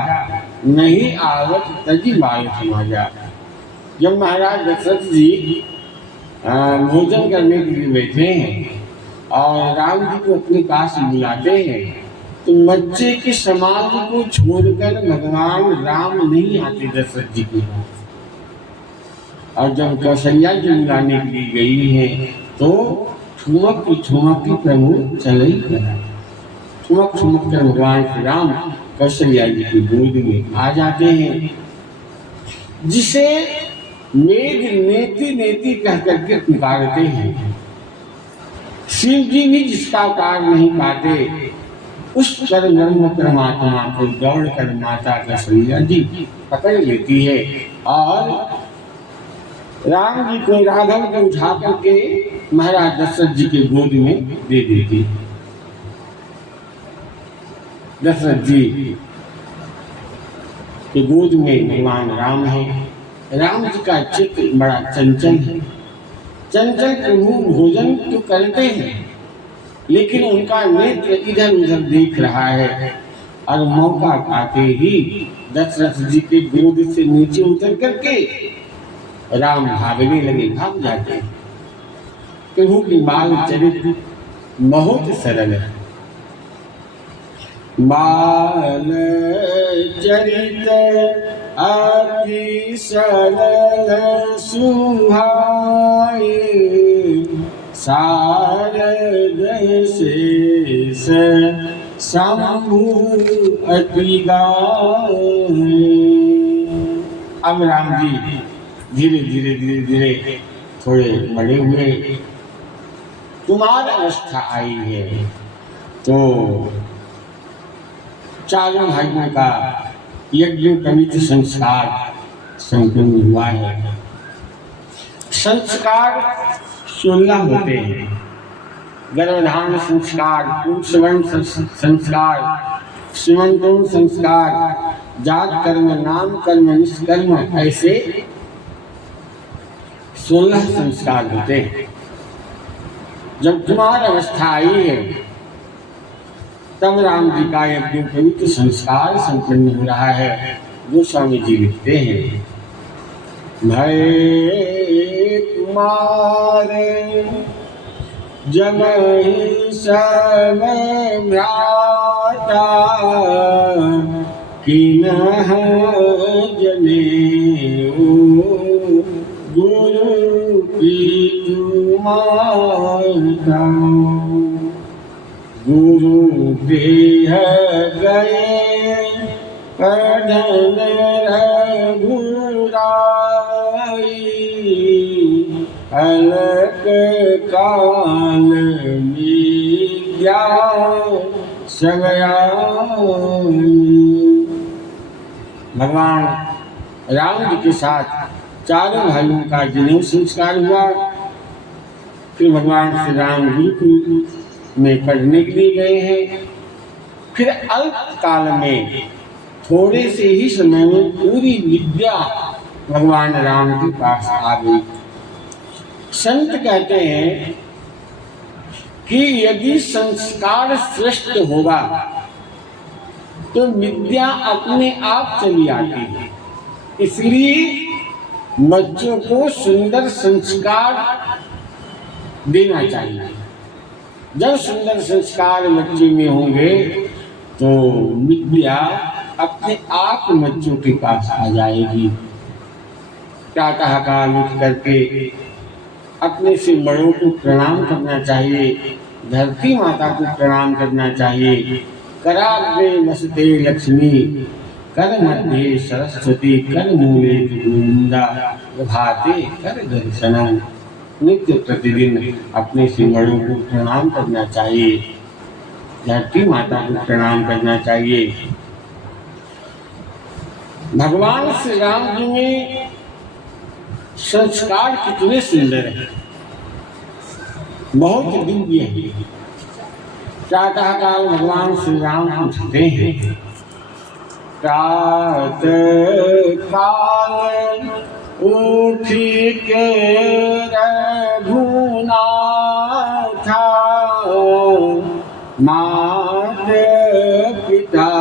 नहीं आवत तजी बाल समाजा। जब महाराज दशरथ जी भोजन करने के लिए बैठे हैं और राम जी को अपने पास बुलाते हैं, तो बच्चे के समाज को छोड़कर भगवान राम नहीं आते दशरथ जी के पास। और जब कौशल्या जी बुलाने के लिए गई है तो ठुमक ठुमक प्रभु चले गए। मुक्त मुक्त भगवान श्री राम कौशल्या जी की गोद में आ जाते हैं, जिसे मेघ नेति नेति कह करके पुकारते हैं। शिव जी भी जिसका कार नहीं पाते, उस परब्रह्म परमात्मा को दौड़ कर माता कौशल्या जी पकड़ लेती है और राम जी को, राघव को उठा करके महाराज दशरथ जी के गोद में दे देती। दशरथ जी के गोद में भगवान राम है। राम जी का चित्त बड़ा चंचल है। चंचल प्रभु भोजन तो करते हैं, लेकिन उनका नेत्र इधर उधर देख रहा है और मौका पाते ही दशरथ जी के गोद से नीचे उतर करके राम भागने लगे, भाग जाते हैं। प्रभु की बाल चरित्र बहुत सरल है। बाल चरित अति सरल सुहाए, शारद शेष शंभु अति गाए। अब राम जी धीरे धीरे धीरे धीरे थोड़े बड़े हुए, कुमार अवस्था आई है, तो चारों भाइयों का यज्ञोपवीत संस्कार संपन्न हुआ है। संस्कार 16 होते हैं। गर्भधारण संस्कार, पुंसवर्ण संस्कार, सीमंतन संस्कार, जात कर्म, नाम कर्म, निष्कर्म, ऐसे 16 संस्कार होते हैं। जब कुमार अवस्था आई है, तब राम जी का यज्ञोपवीत संस्कार संपन्न हो रहा है। गोस्वामी जी लिखते हैं, भय कुमार जमहि सब भ्राता, किन्ह जनेऊ गुरु पितु माता। गुरु देह गए पढ़न रघुराई, अलक काल विद्या सगयाई। भगवान राम जी के साथ चारों भाइयों का जनेऊ संस्कार हुआ। फिर भगवान श्री राम गुरुकुल में पढ़ने के लिए गए हैं। फिर अल्प काल में, थोड़े से ही समय में पूरी विद्या भगवान राम के पास आ गई। संत कहते हैं कि यदि संस्कार श्रेष्ठ होगा तो विद्या अपने आप चली आती है। इसलिए बच्चों को सुंदर संस्कार देना चाहिए। जब सुंदर संस्कार बच्चे में होंगे तो विद्या अपने आप बच्चों के पास आ जाएगी। प्रातः काल उठ करके अपने से बड़ों को प्रणाम करना चाहिए, धरती माता को प्रणाम करना चाहिए। कराग्रे वसते लक्ष्मी, कर मध्य सरस्वती, कर मूले गोविंदा, प्रभाते कर दर्शनम। नित्य प्रतिदिन अपने से बड़ों को प्रणाम करना चाहिए, धरती माता को प्रणाम करना चाहिए। भगवान श्री राम जी में संस्कार कितने सुंदर हैं, बहुत दिव्य है। प्रातः काल भगवान श्री राम उठते हैं। प्रातः काल उठ के रघुनाथ, मात पिता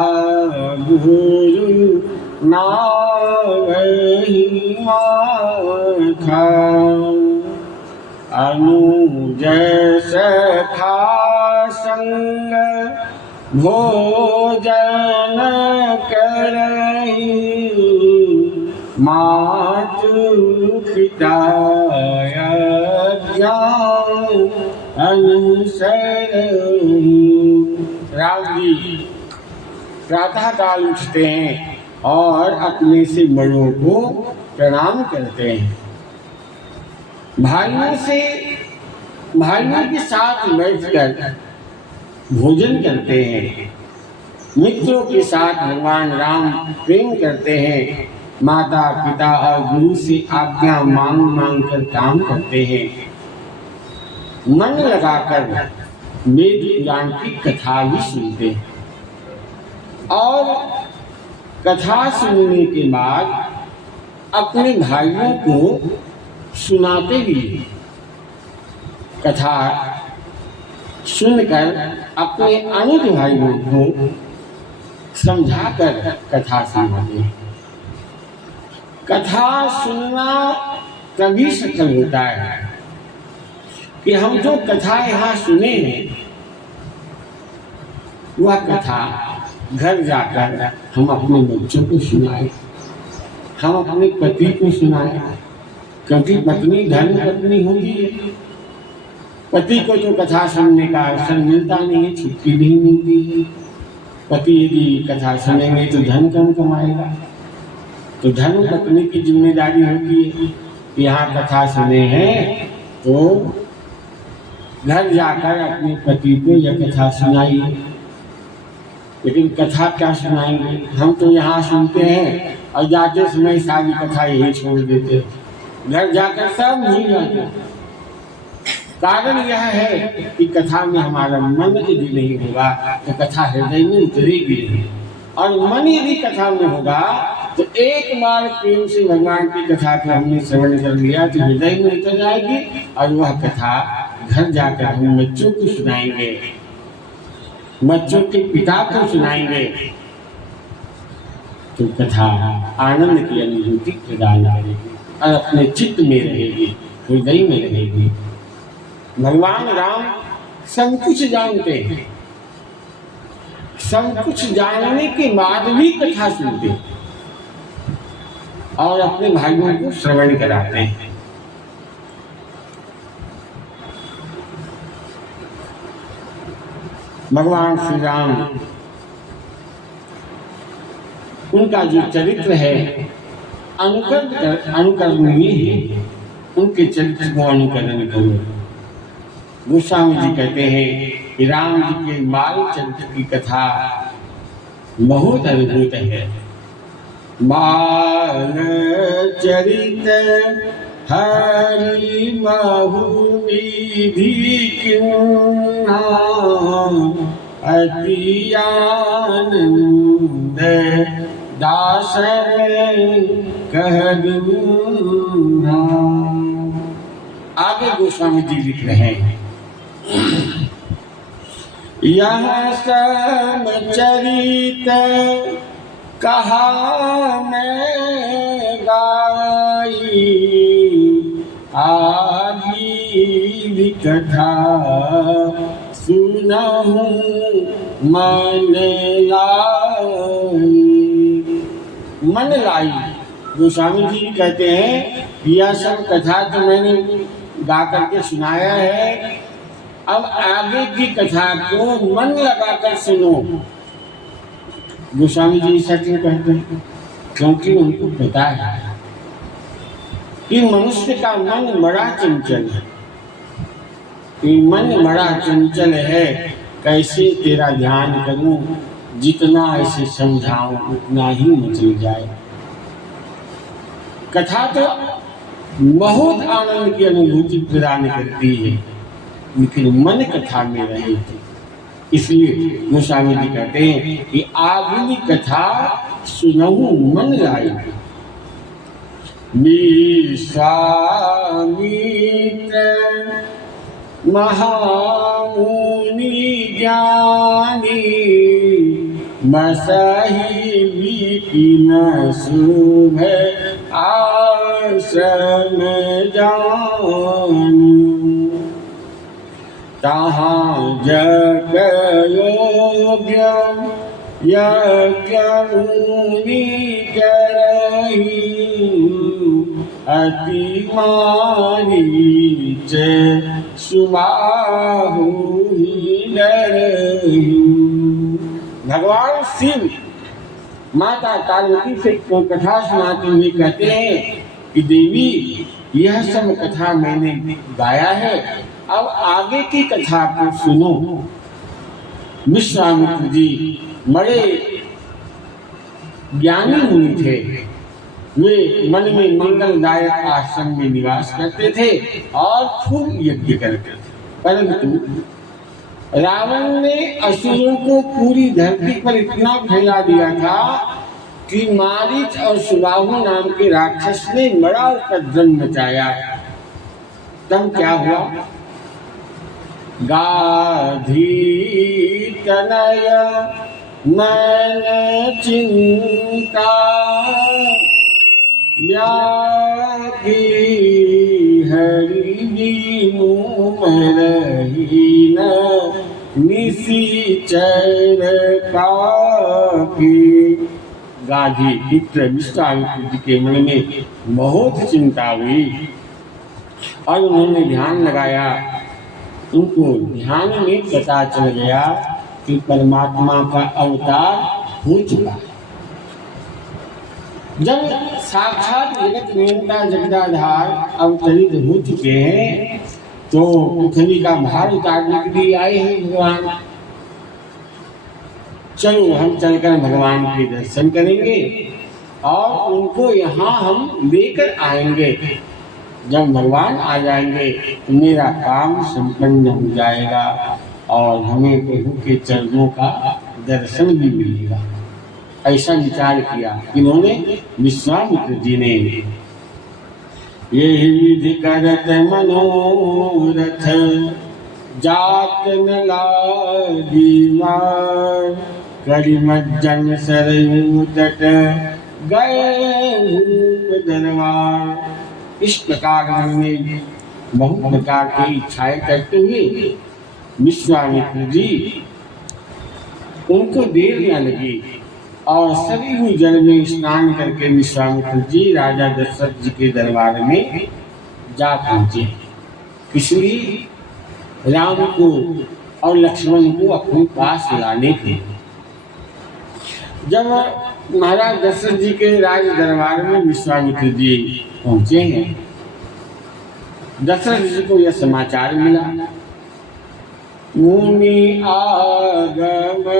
गुरु नावहि माथा, अनुज सखा संग भोजन करहि, मातु पिता आज्ञा अनुसरहि। राम जी प्रातः काल उठते हैं और अपने से बड़ों को प्रणाम करते हैं। भाइयों के साथ बैठकर भोजन करते हैं। मित्रों के साथ भगवान राम प्रेम करते हैं। माता पिता और गुरु से आज्ञा मांग कर काम करते हैं। मन लगाकर वेद पुराण की कथा भी सुनते हैं और कथा सुनने के बाद अपने भाइयों को सुनाते भी हैं। कथा सुनकर अपने अनुज भाइयों को समझाकर कथा सुनाते हैं। कथा सुनना तभी सफल होता है कि हम जो कथा यहाँ सुने हैं वह कथा घर जाकर हम अपने बच्चों को सुनाएं, हम अपने पति को सुनाएं। क्योंकि पत्नी धर्म पत्नी होती है। पति को तो कथा सुनने का अवसर मिलता नहीं है, छुट्टी नहीं मिलती है। पति यदि कथा सुनेंगे तो धन कम कमाएगा, तो धर्म पत्नी की जिम्मेदारी होती है। यहाँ कथा सुने हैं तो घर जाकर अपने पति को यह कथा सुनाइए। लेकिन कथा क्या सुनाएंगे? हम तो यहाँ सुनते हैं और जाते समय सारी कथा यही छोड़ देते हैं, घर जाकर सब भूल जाते हैं। कारण यह है कि कथा में हमारा मन यदि नहीं होगा तो कथा हृदय में उतरेगी नहीं, और मन यदि कथा में होगा तो एक बार प्रेम से भगवान की कथा को हमने श्रवण कर लिया तो हृदय में उतर जाएगी और वह कथा घर जाकर हम बच्चों को सुनाएंगे, बच्चों के पिता को सुनाएंगे तो कथा आनंद की अनुभूति प्रदान करेगी और अपने चित्त में रहेगी, हृदय में रहेगी। भगवान राम सब कुछ जानते हैं, सब कुछ जानने के बाद भी कथा सुनते हैं और अपने भाइयों को श्रवण कराते हैं। भगवान श्री राम, उनका जो चरित्र है अनुकरणीय है, उनके चरित्र को अनुकरण करो। गोस्वामी जी कहते हैं कि राम जी के बाल चरित्र की कथा बहुत अद्भुत है। बाल चरित हरि बहुविधि किन्हा अति आनंद दासर कह दूना। आगे गोस्वामी जी लिख रहे हैं, यह समचरित कहा मैं गाई, आदि कथा सुनहु मन लाई। गोस्वामी जी कहते हैं यह सब कथा तो मैंने गा करके सुनाया है, अब आगे की कथा को मन लगाकर सुनो। गोस्वामी जी ऐसा क्यों कहते हैं? क्योंकि उनको पता है कि मनुष्य का मन बड़ा चंचल है, कि मन बड़ा चंचल है, कैसे तेरा ध्यान करूं, जितना ऐसे समझाऊं उतना ही मचल जाए। कथा तो बहुत आनंद की अनुभूति प्रदान करती है, लेकिन मन कथा में रहे थे। इसलिए गोस्वामी जी कहते हैं कि आगुनी कथा सुनहु मन लाई। विश्वामित्र महामुनि ज्ञानी, बसहि विपिन शुभ आश्रम जानी। तहाँ जग योग्य यज्ञ मुनि करहि, अति मारीच सुबाहु डरहि। भगवान शिव माता पार्वती से कथा सुनाते हुए कहते हैं कि देवी यह सब कथा मैंने गाया है, अब आगे की कथा को सुनो। विश्वामित्र जी बड़े ज्ञानी मुनि थे। वे मन में मंगलदायक आश्रम में निवास करते थे और खूब यज्ञ करते थे, परंतु रावण ने असुरों को पूरी धरती पर इतना फैला दिया था कि मारीच और सुबाहु नाम के राक्षस ने बड़ा उपद्रव मचाया। तब क्या हुआ? गाधी तनय मन चिंता व्याधि हरि दीनु मरहीन निशिचर काफी। गाधी पुत्र विश्वामित्र जी के मन में बहुत चिंता हुई और उन्होंने ध्यान लगाया। उनको ध्यान में पता चल गया कि परमात्मा का अवतार हो चुका है। जब साक्षात जगत नियंता जगदाधार अवतरित हो चुके हैं तो पृथ्वी का भार उतारने के लिए आए हैं भगवान। चलो हम चलकर भगवान के दर्शन करेंगे और उनको यहाँ हम लेकर आएंगे। जब भगवान आ जाएंगे तो मेरा काम संपन्न हो जाएगा और हमें प्रभु के चरणों का दर्शन भी मिलेगा। ऐसा विचार किया। इन्होंने विश्वामित्र जी ने ये विधि करत मनोरथ जात न लादीवार करिमज्जन सरयू तट गए भूप दरबार। इस प्रकार उन्होंने बहुत प्रकार की इच्छाएं करते हुए विश्वामित्र जी उनको देर न लगी और सरयू जल में स्नान करके विश्वामित्र जी राजा दशरथ जी के दरबार में जा पहुंचे। इसलिए राम को और लक्ष्मण को अपने पास लाने थे। जब महाराज दशरथ जी के राज दरबार में विश्वामित्र जी पहुंचे हैं, दशरथ जी को यह समाचार मिला, मुनि आगमन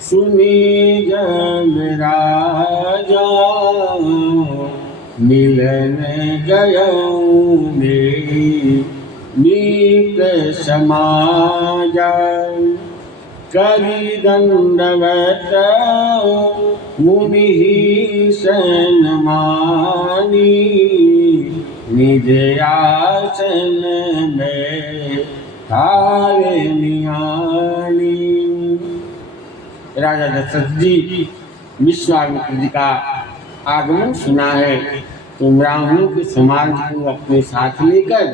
सुनी जब राजा मिलन गयौ नीत समाजा करि दंडवत मुनि सन्मानी निज आसन में थारे नियानी। राजा दशरथ जी विश्वामित्र जी का आगमन सुना है तो ब्राह्मणों के समाज को अपने साथ लेकर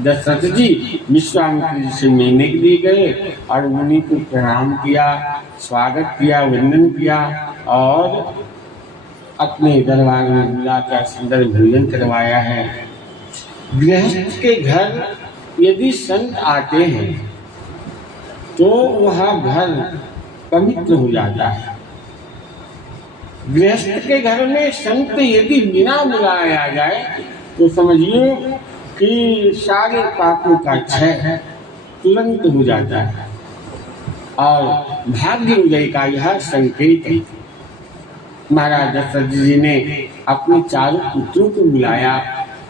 दशरथ जी विश्वामित्र जी से मिलने के लिए गए और मुनि को प्रणाम किया, स्वागत किया, वंदन किया और अपने दरबार में बुलाकर सुंदर भोजन करवाया है। गृहस्थ के घर यदि संत आते हैं तो वह घर पवित्र हो जाता है। गृहस्थ के घर में संत यदि बिना बुलाया जाए तो समझिए कि सारे पापों का क्षय तुरंत हो जाता है और भाग्य उदय का यह संकेत है। महाराज दशरथ जी ने अपने चारों पुत्रों को बुलाया,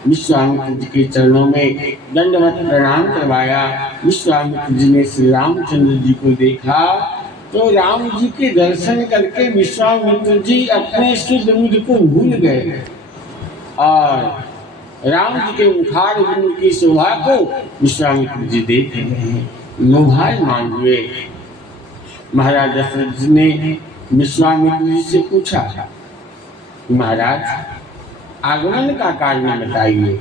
विश्वामित्र जी के चरणों में दंडवत प्रणाम करवाया। विश्वामित्र जी ने श्री रामचंद्र जी को देखा तो राम जी के दर्शन करके विश्वामित्र जी अपने शुद्ध मुझ को भूल गए और राम जी के मुखार बिंदु की शोभा को विश्वामित्र जी देख रहे हैं, लोभायमान हुए। महाराज दशरथ जी ने विश्वामित्र जी से पूछा, महाराज आगमन का कारण बताइए।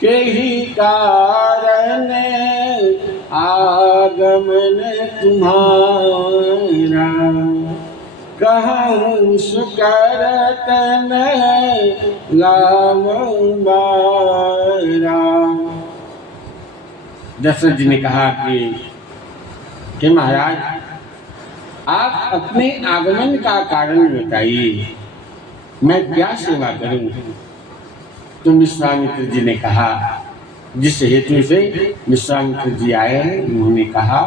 के ही कारण आगमन तुम्हारा कहूँ सुकरतन लामबारा। दशरथ जी ने कहा कि कि महाराज आप अपने आगमन का कारण बताइए, मैं क्या सेवा करूं। तो विश्वामित्र जी ने कहा, जिस हेतु से विश्वामित्र जी आए हैं, उन्होंने कहा,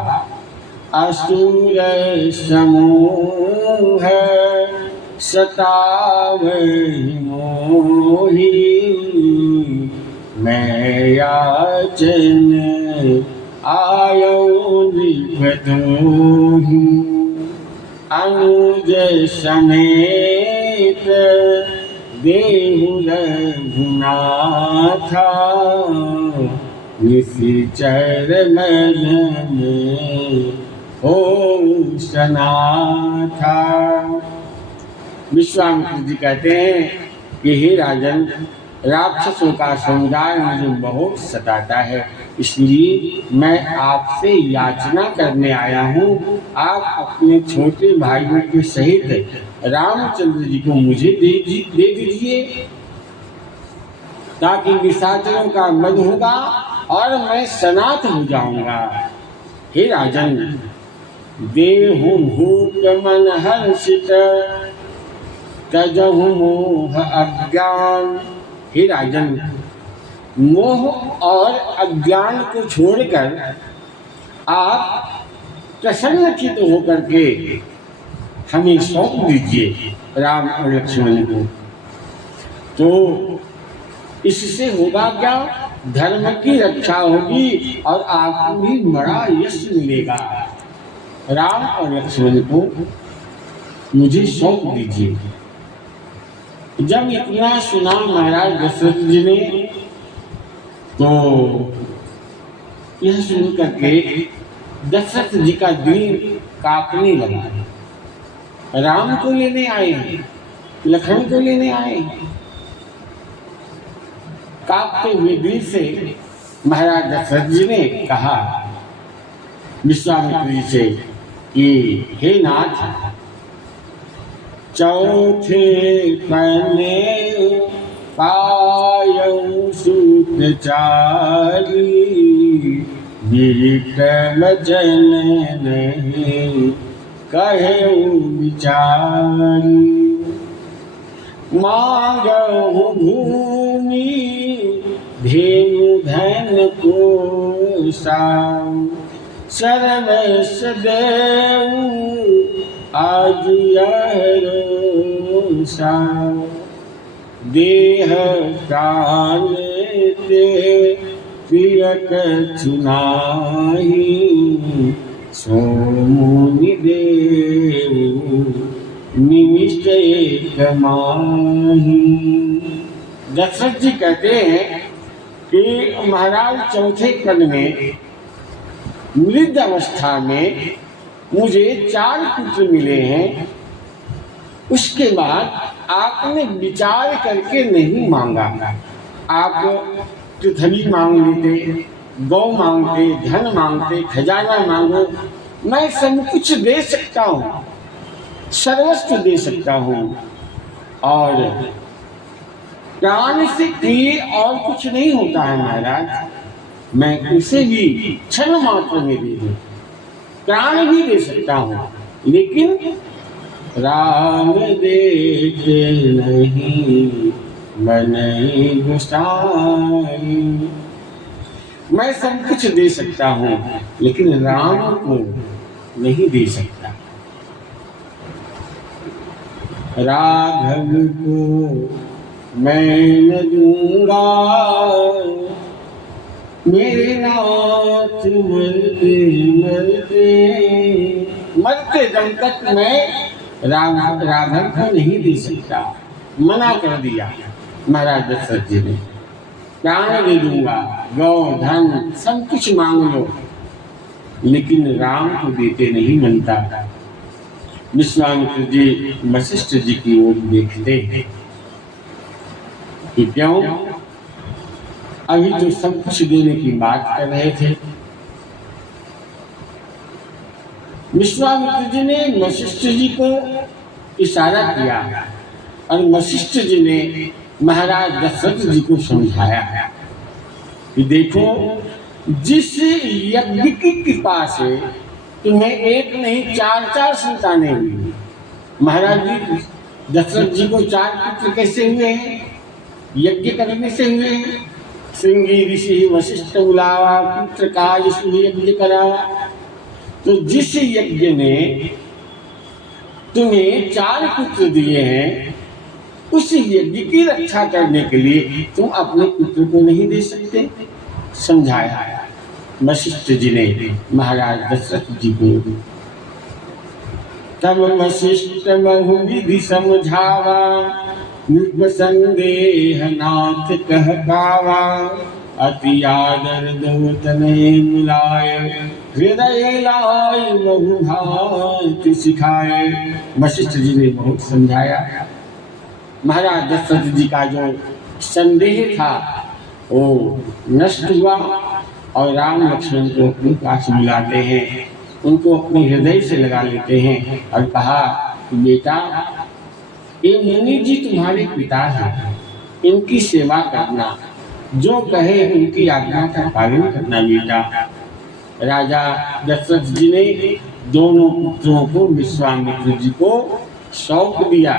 असुर समूह सतावहि मोहि, मैं याचन आयो नृपतोहि। अनुज समेत देहु रघुनाथा, निशिचर मदन ओ सनाथा। विश्वामित्र जी कहते हैं कि हे राजन, राक्षसों का समुदाय मुझे बहुत सताता है, इसलिए मैं आपसे याचना करने आया हूँ। आप अपने छोटे भाइयों के सहित रामचंद्र जी को मुझे दे दीजिए, ताकि निशाचरों का वध होगा और मैं सनाथ हो जाऊंगा। हे राजन, देहु भूप मन हर्षित, तजहु मोह अज्ञान। हे राजन, मोह और अज्ञान को छोड़कर आप प्रसन्नचित्त होकर के हमें सौंप दीजिए राम और लक्ष्मण को। तो इससे होगा क्या, धर्म की रक्षा होगी और आपको भी बड़ा यश मिलेगा। राम और लक्ष्मण को मुझे सौंप दीजिए। जब इतना सुना महाराज दशरथ जी ने, तो यह सुन करके दशरथ जी का दिल कांपने लगा। राम को लेने आए हैं, लक्ष्मण को लेने आए हैं। कांपते हुए दिल से महाराज दशरथ जी ने कहा विश्वामित्र जी से कि हे नाथ, चौथे पहले पायऊ सूत्रचारी, विक्रम जन नहीं कहऊ विचारी। मांगहु भूमि धेनु धन कोसा, सर्वस देऊ आज यरोसा। देह प्राण ते प्रियक चुनाही, सो मुनि देऊ निमिष्ट एक माही। दशरथ जी कहते हैं कि महाराज चौथे कल में मृद अवस्था में मुझे 4 पुत्र मिले हैं। उसके बाद आपने विचार करके नहीं मांगा। आप पृथ्वी मांग लेते, गौ मांगते, धन मांगते, खजाना मांगो, मैं सब कुछ दे सकता हूँ, सर्वस्व दे सकता हूँ, और प्राण से प्रिय और कुछ नहीं होता है महाराज। मैं उसे भी क्षण मात्र में दे दूँ, प्राण भी दे सकता हूँ, लेकिन राम देते नहीं मन गुसाई। मैं सब कुछ दे सकता हूँ, लेकिन राम को नहीं दे सकता। राघव को मैं न दूंगा, मेरे नाथ मरते मरते, मरते दम तक मैं राघव को नहीं दे सकता। मना कर दिया महाराज दशरथ जी ने। प्राण दे दूंगा, गौ धन सब कुछ मांग लो, लेकिन राम को देते नहीं बनता। विश्वामित्र जी वशिष्ठ जी की ओर देखते हैं कि क्यों, अभी तो सब कुछ देने की बात कर रहे थे। विश्वामित्र जी ने वशिष्ठ जी को इशारा किया और वशिष्ठ जी ने महाराज दशरथ जी को समझाया कि देखो, जिस यज्ञ की कृपा से तुम्हें एक नहीं 4 संतानें हुई। महाराज जी दशरथ जी को 4 पुत्र कैसे हुए हैं? यज्ञ करने से हुए हैं। श्रृंगी ऋषि वशिष्ठ बुलावा, पुत्र का यज्ञ करावा। तो जिस यज्ञ ने तुम्हें 4 पुत्र दिए हैं, उस यज्ञ की रक्षा करने के लिए तुम अपने पुत्र को नहीं दे सकते? समझाया वशिष्ठ जी ने महाराज दशरथ जी को। तब वशिष्ठ बहुविधि समझावा, संदेह नाथ कह पावा। अति आदर दो तनय बुलाए, हृदय लाय बहु भांति सिखाए। वशिष्ठ जी ने बहुत समझाया। महाराज दशरथ जी का जो संदेह था वो नष्ट हुआ और राम लक्ष्मण को अपने पास बुलाते हैं, उनको अपने हृदय से लगा लेते हैं और कहा बेटा, ये मुनि जी तुम्हारे पिता हैं, इनकी सेवा करना, जो कहे उनकी आज्ञा का पालन करना बेटा। राजा दशरथ जी ने दोनों पुत्रों को विश्वामित्र जी को सौंप दिया।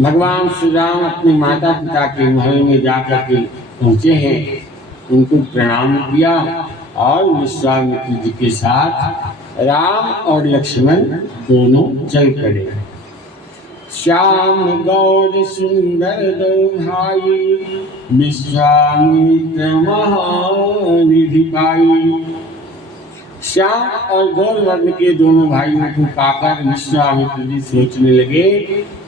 भगवान श्री राम अपने माता पिता के महल में जाकर के पहुँचे हैं, उनको प्रणाम किया और विश्वामित्र जी के साथ राम और लक्ष्मण दोनों चल पड़े। श्याम गौर सुंदर दो भाई, विश्वामित्र महानिधि पाई। श्याम और गौर वर्ण के दोनों भाइयों को पाकर विश्वामित्र जी सोचने लगे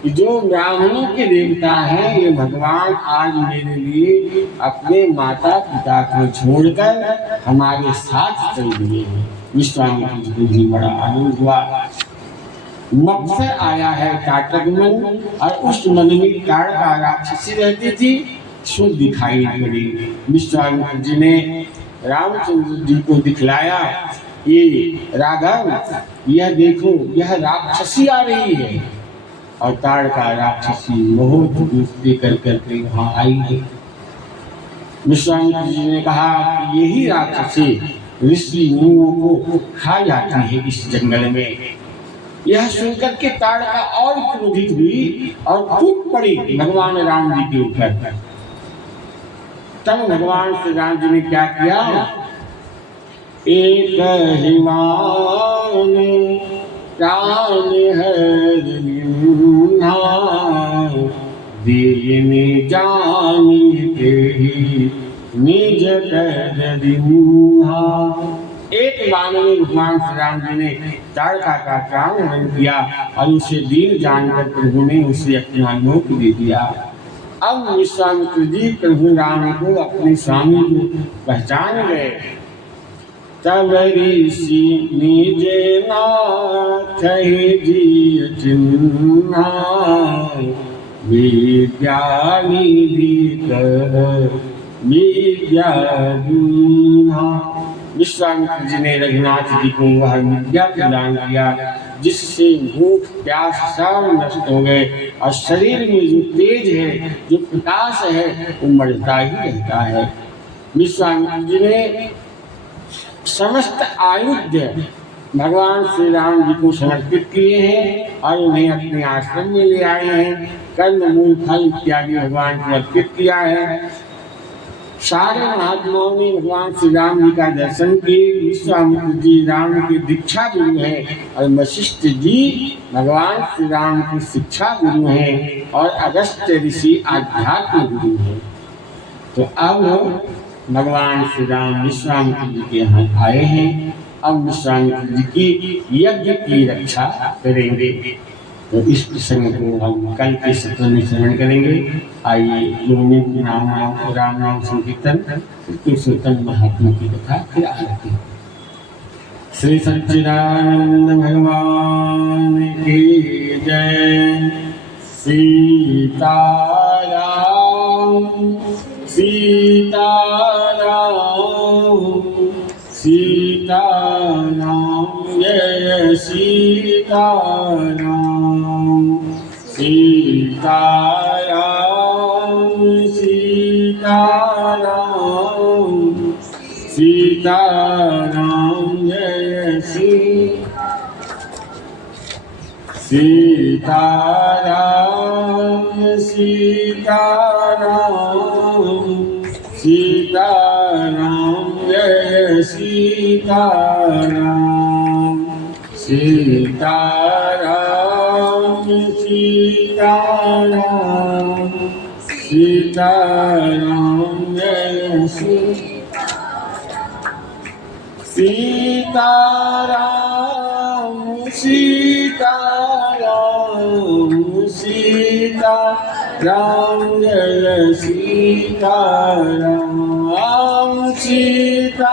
कि जो ब्राह्मणों के देवता हैं, ये भगवान आज मेरे लिए अपने माता पिता को छोड़कर हमारे साथ चल दिए हैं। विश्वामित्र जी को भी बड़ा आनंद हुआ। मत्स्य आया है काटक मन, और उस मन में ताड़का राक्षसी रहती थी, सो दिखाई पड़ी। विश्वामित्र जी ने रामचंद्र जी को दिखलाया, ये राघव यह देखो, यह राक्षसी आ रही है। और ताड़का राक्षसी बहुत दूर कर करके वहाँ आई है। विश्वामित्र जी ने कहा कि यही राक्षसी ऋषि मुनियों को खा जाती है इस जंगल में। यह सुनकर के ताड़का और क्रोधित हुई और टूट पड़ी भगवान राम जी के ऊपर। तब भगवान श्री राम जी ने क्या किया? एक हिमान प्राण हरनिन्हा, दीन जानी तेहि निज कर दीन्हा। एक बाण में भगवान श्री राम जी ने ताड़का का प्राण हरण किया और उसे दीन जानकर प्रभु ने उसे अपना लोक दे दिया। अब विश्वामित्र जी प्रभु राम को अपने स्वामी को पहचान गए। तब ऋषि निजे नाथ जी चिन्हा, विद्या निधि कर विद्या दीन्हा। विश्वामित्र जी ने रघुनाथ जी को वह विद्या प्रदान किया जिससे भूख प्यास सब नष्ट हो गए और शरीर में जो तेज है, जो प्रकाश है, वो बढ़ता ही रहता है। विश्वामित्र जी ने समस्त आयुध भगवान श्री राम जी को समर्पित किए हैं और उन्हें अपने आश्रम में ले आए हैं। कंद मूल फल इत्यादि भगवान को अर्पित किया है। सारे महात्माओं ने भगवान श्री राम जी का दर्शन किए। विश्वामित्र जी राम की दीक्षा गुरु है और वशिष्ठ जी भगवान श्री राम की शिक्षा गुरु हैं और अगस्त ऋषि आध्यात्म गुरु हैं। तो अब भगवान श्री राम विश्वामित्र जी के यहाँ आए हैं। अब विश्वामित्र जी की यज्ञ की रक्षा करेंगे। तो इस प्रसंग को हम कल के सत्र में श्रवण करेंगे। आइए राम नाम संकीर्तन, पुरुषोत्तम महात्मा की कथा फिर आरती। श्री सच्चिदानंद भगवान की जय। सीताराम सीताराम सीताराम जय सीताराम सीताराम सीताराम सीताराम सीताराम जय सीताराम सीताराम सीताराम जय सीताराम सीताराम सीताराम सीताराम जय सीताराम सीताराम सीताराम जय सीताराम सीताराम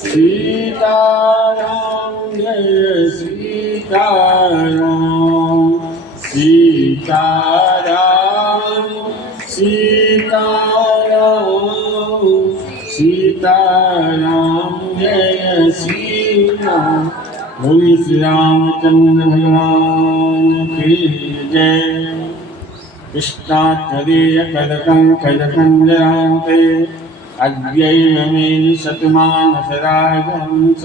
सीताराम जय सीताराम सीताराम सीताराम सीताराम जय सीताराम। बोलिए श्री रामचंद्र भगवान की जय। कृष्णाच्चरेय कदकंकजकंजरान्ते अद्यैव मे शतमानसराजहंस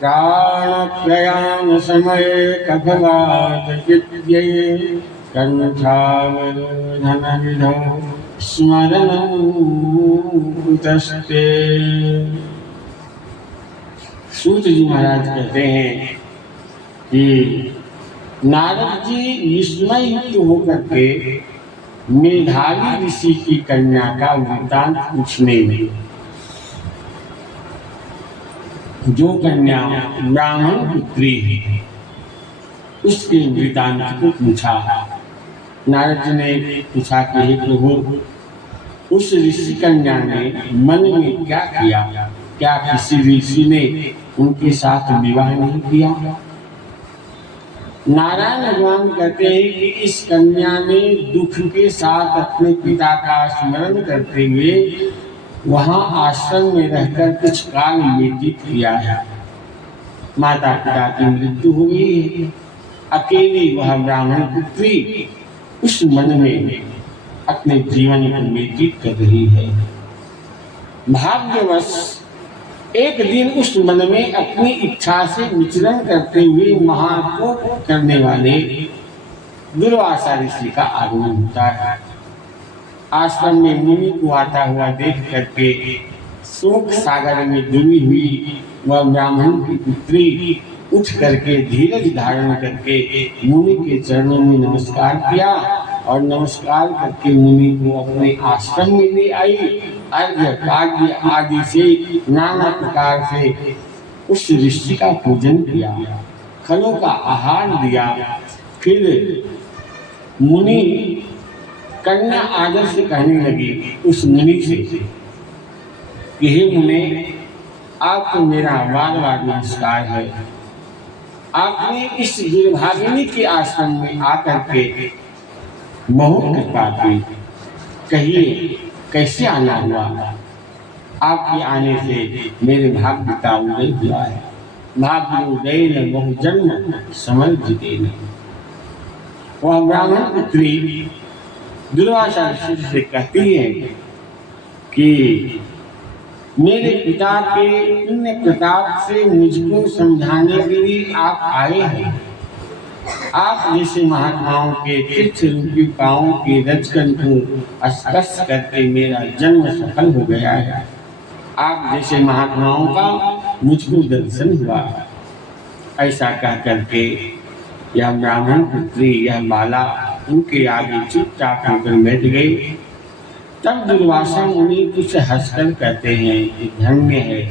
प्राणप्रयाण समये कफवातचिद्यै कण्ठावरोधनविधौ स्मरणं कुतस्ते। सूत जी महाराज कहते हैं कि नारद जी विस्मय युक्त होकर के मेधावी ऋषि की कन्या का वृत्तांत पूछने में, जो कन्या ब्राह्मण पुत्री है उसके वृत्तांत को पूछा। नारद जी ने पूछा कि हे प्रभु, उस ऋषि कन्या ने मन में क्या किया? क्या किसी ऋषि ने उनके साथ विवाह नहीं किया? नारायण भगवान कहते हैं कि इस कन्या ने दुख के साथ अपने पिता का स्मरण करते हुए वहां आश्रम में रहकर कुछ काल व्यतीत किया है। माता पिता की मृत्यु हो गई है, अकेली वह ब्राह्मण पुत्री उस मन में अपने जीवन को व्यतीत कर रही है। भाग्यवश एक दिन उस मन में अपनी इच्छा से विचरण करते हुए महाकोप करने वाले दुर्वासा ऋषि का आगमन होता है। आश्रम में मुनि को आता हुआ देख करके शोक सागर में डूबी हुई वह ब्राह्मण की पुत्री उठ करके धीरज धारण करके मुनि के चरणों में नमस्कार किया और नमस्कार करके मुनि को अपने आश्रम में ले आई। अर्घ्य पाद्य आदि से नाना प्रकार से उस ऋषि का पूजन किया, फलों का आहार दिया। फिर मुनि कन्या आदर से कहने लगी उस मुनि से कि हे मुने, आपको मेरा बार बार नमस्कार है। आपने इस दुर्भागिनी के आश्रम में आकर के बहुत कृपा की, कहिए कैसे आना हुआ? आपके आने से मेरे भाग्य का उदय हुआ है। भाग्य उदय न बहु जन्म समर्जिते न। वह ब्राह्मण पुत्री दुर्वासा ऋषि से कहती है कि मेरे पिता के पुण्य प्रताप से मुझको समझाने के लिए आप आए हैं। आप जैसे महात्माओं के तीर्थ रूपी पांवों के रजकन को स्पर्श करके मेरा जन्म सफल हो गया है। आप जैसे महात्माओं का मुझको दर्शन हुआ। ऐसा कह करके यह ब्राह्मण पुत्री, यह बाला उनके आगे चुपचाप होकर बैठ गई। तब दुर्वासा मुनि कुछ हंसकर कहते हैं कि धन्य है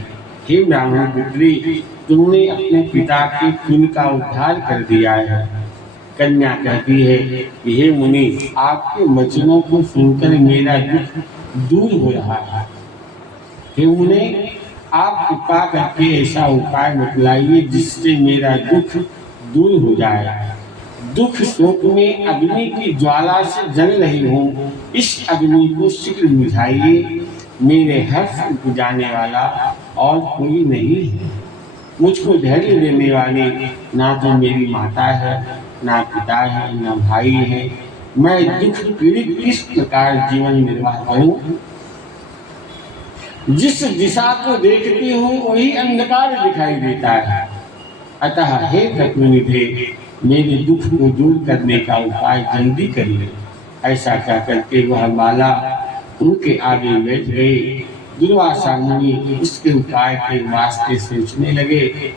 हे ब्राह्मण पुत्री, तुमने अपने पिता के कुल का उद्धार कर दिया है। कन्या कहती है कि हे मुनि, आपके वचनों को सुनकर मेरा दुख दूर हो रहा है। हे मुनि, आप कृपा करके ऐसा उपाय बतलाइए जिससे मेरा दुख दूर हो जाए। दुख शोक में अग्नि की ज्वाला से जल रही हूँ, इस अग्नि को शीघ्र बुझाइए। मेरे हर्ष उपजाने वाला और कोई नहीं है। मुझको धैर्य देने वाली ना तो मेरी माता है, ना पिता है, ना भाई है, मैं दुख पीड़ित किस प्रकार जीवन निर्वाह करूं? जिस दिशा को देखती हूँ वही अंधकार दिखाई देता है। अतः हे तत्वनिधे, मेरे दुख को दूर करने का उपाय जल्दी करिए। ऐसा कहकर के वह बाला उनके आगे बैठ गए। दुर्वासा मुनि उसके उपाय के वास्ते सोचने लगे।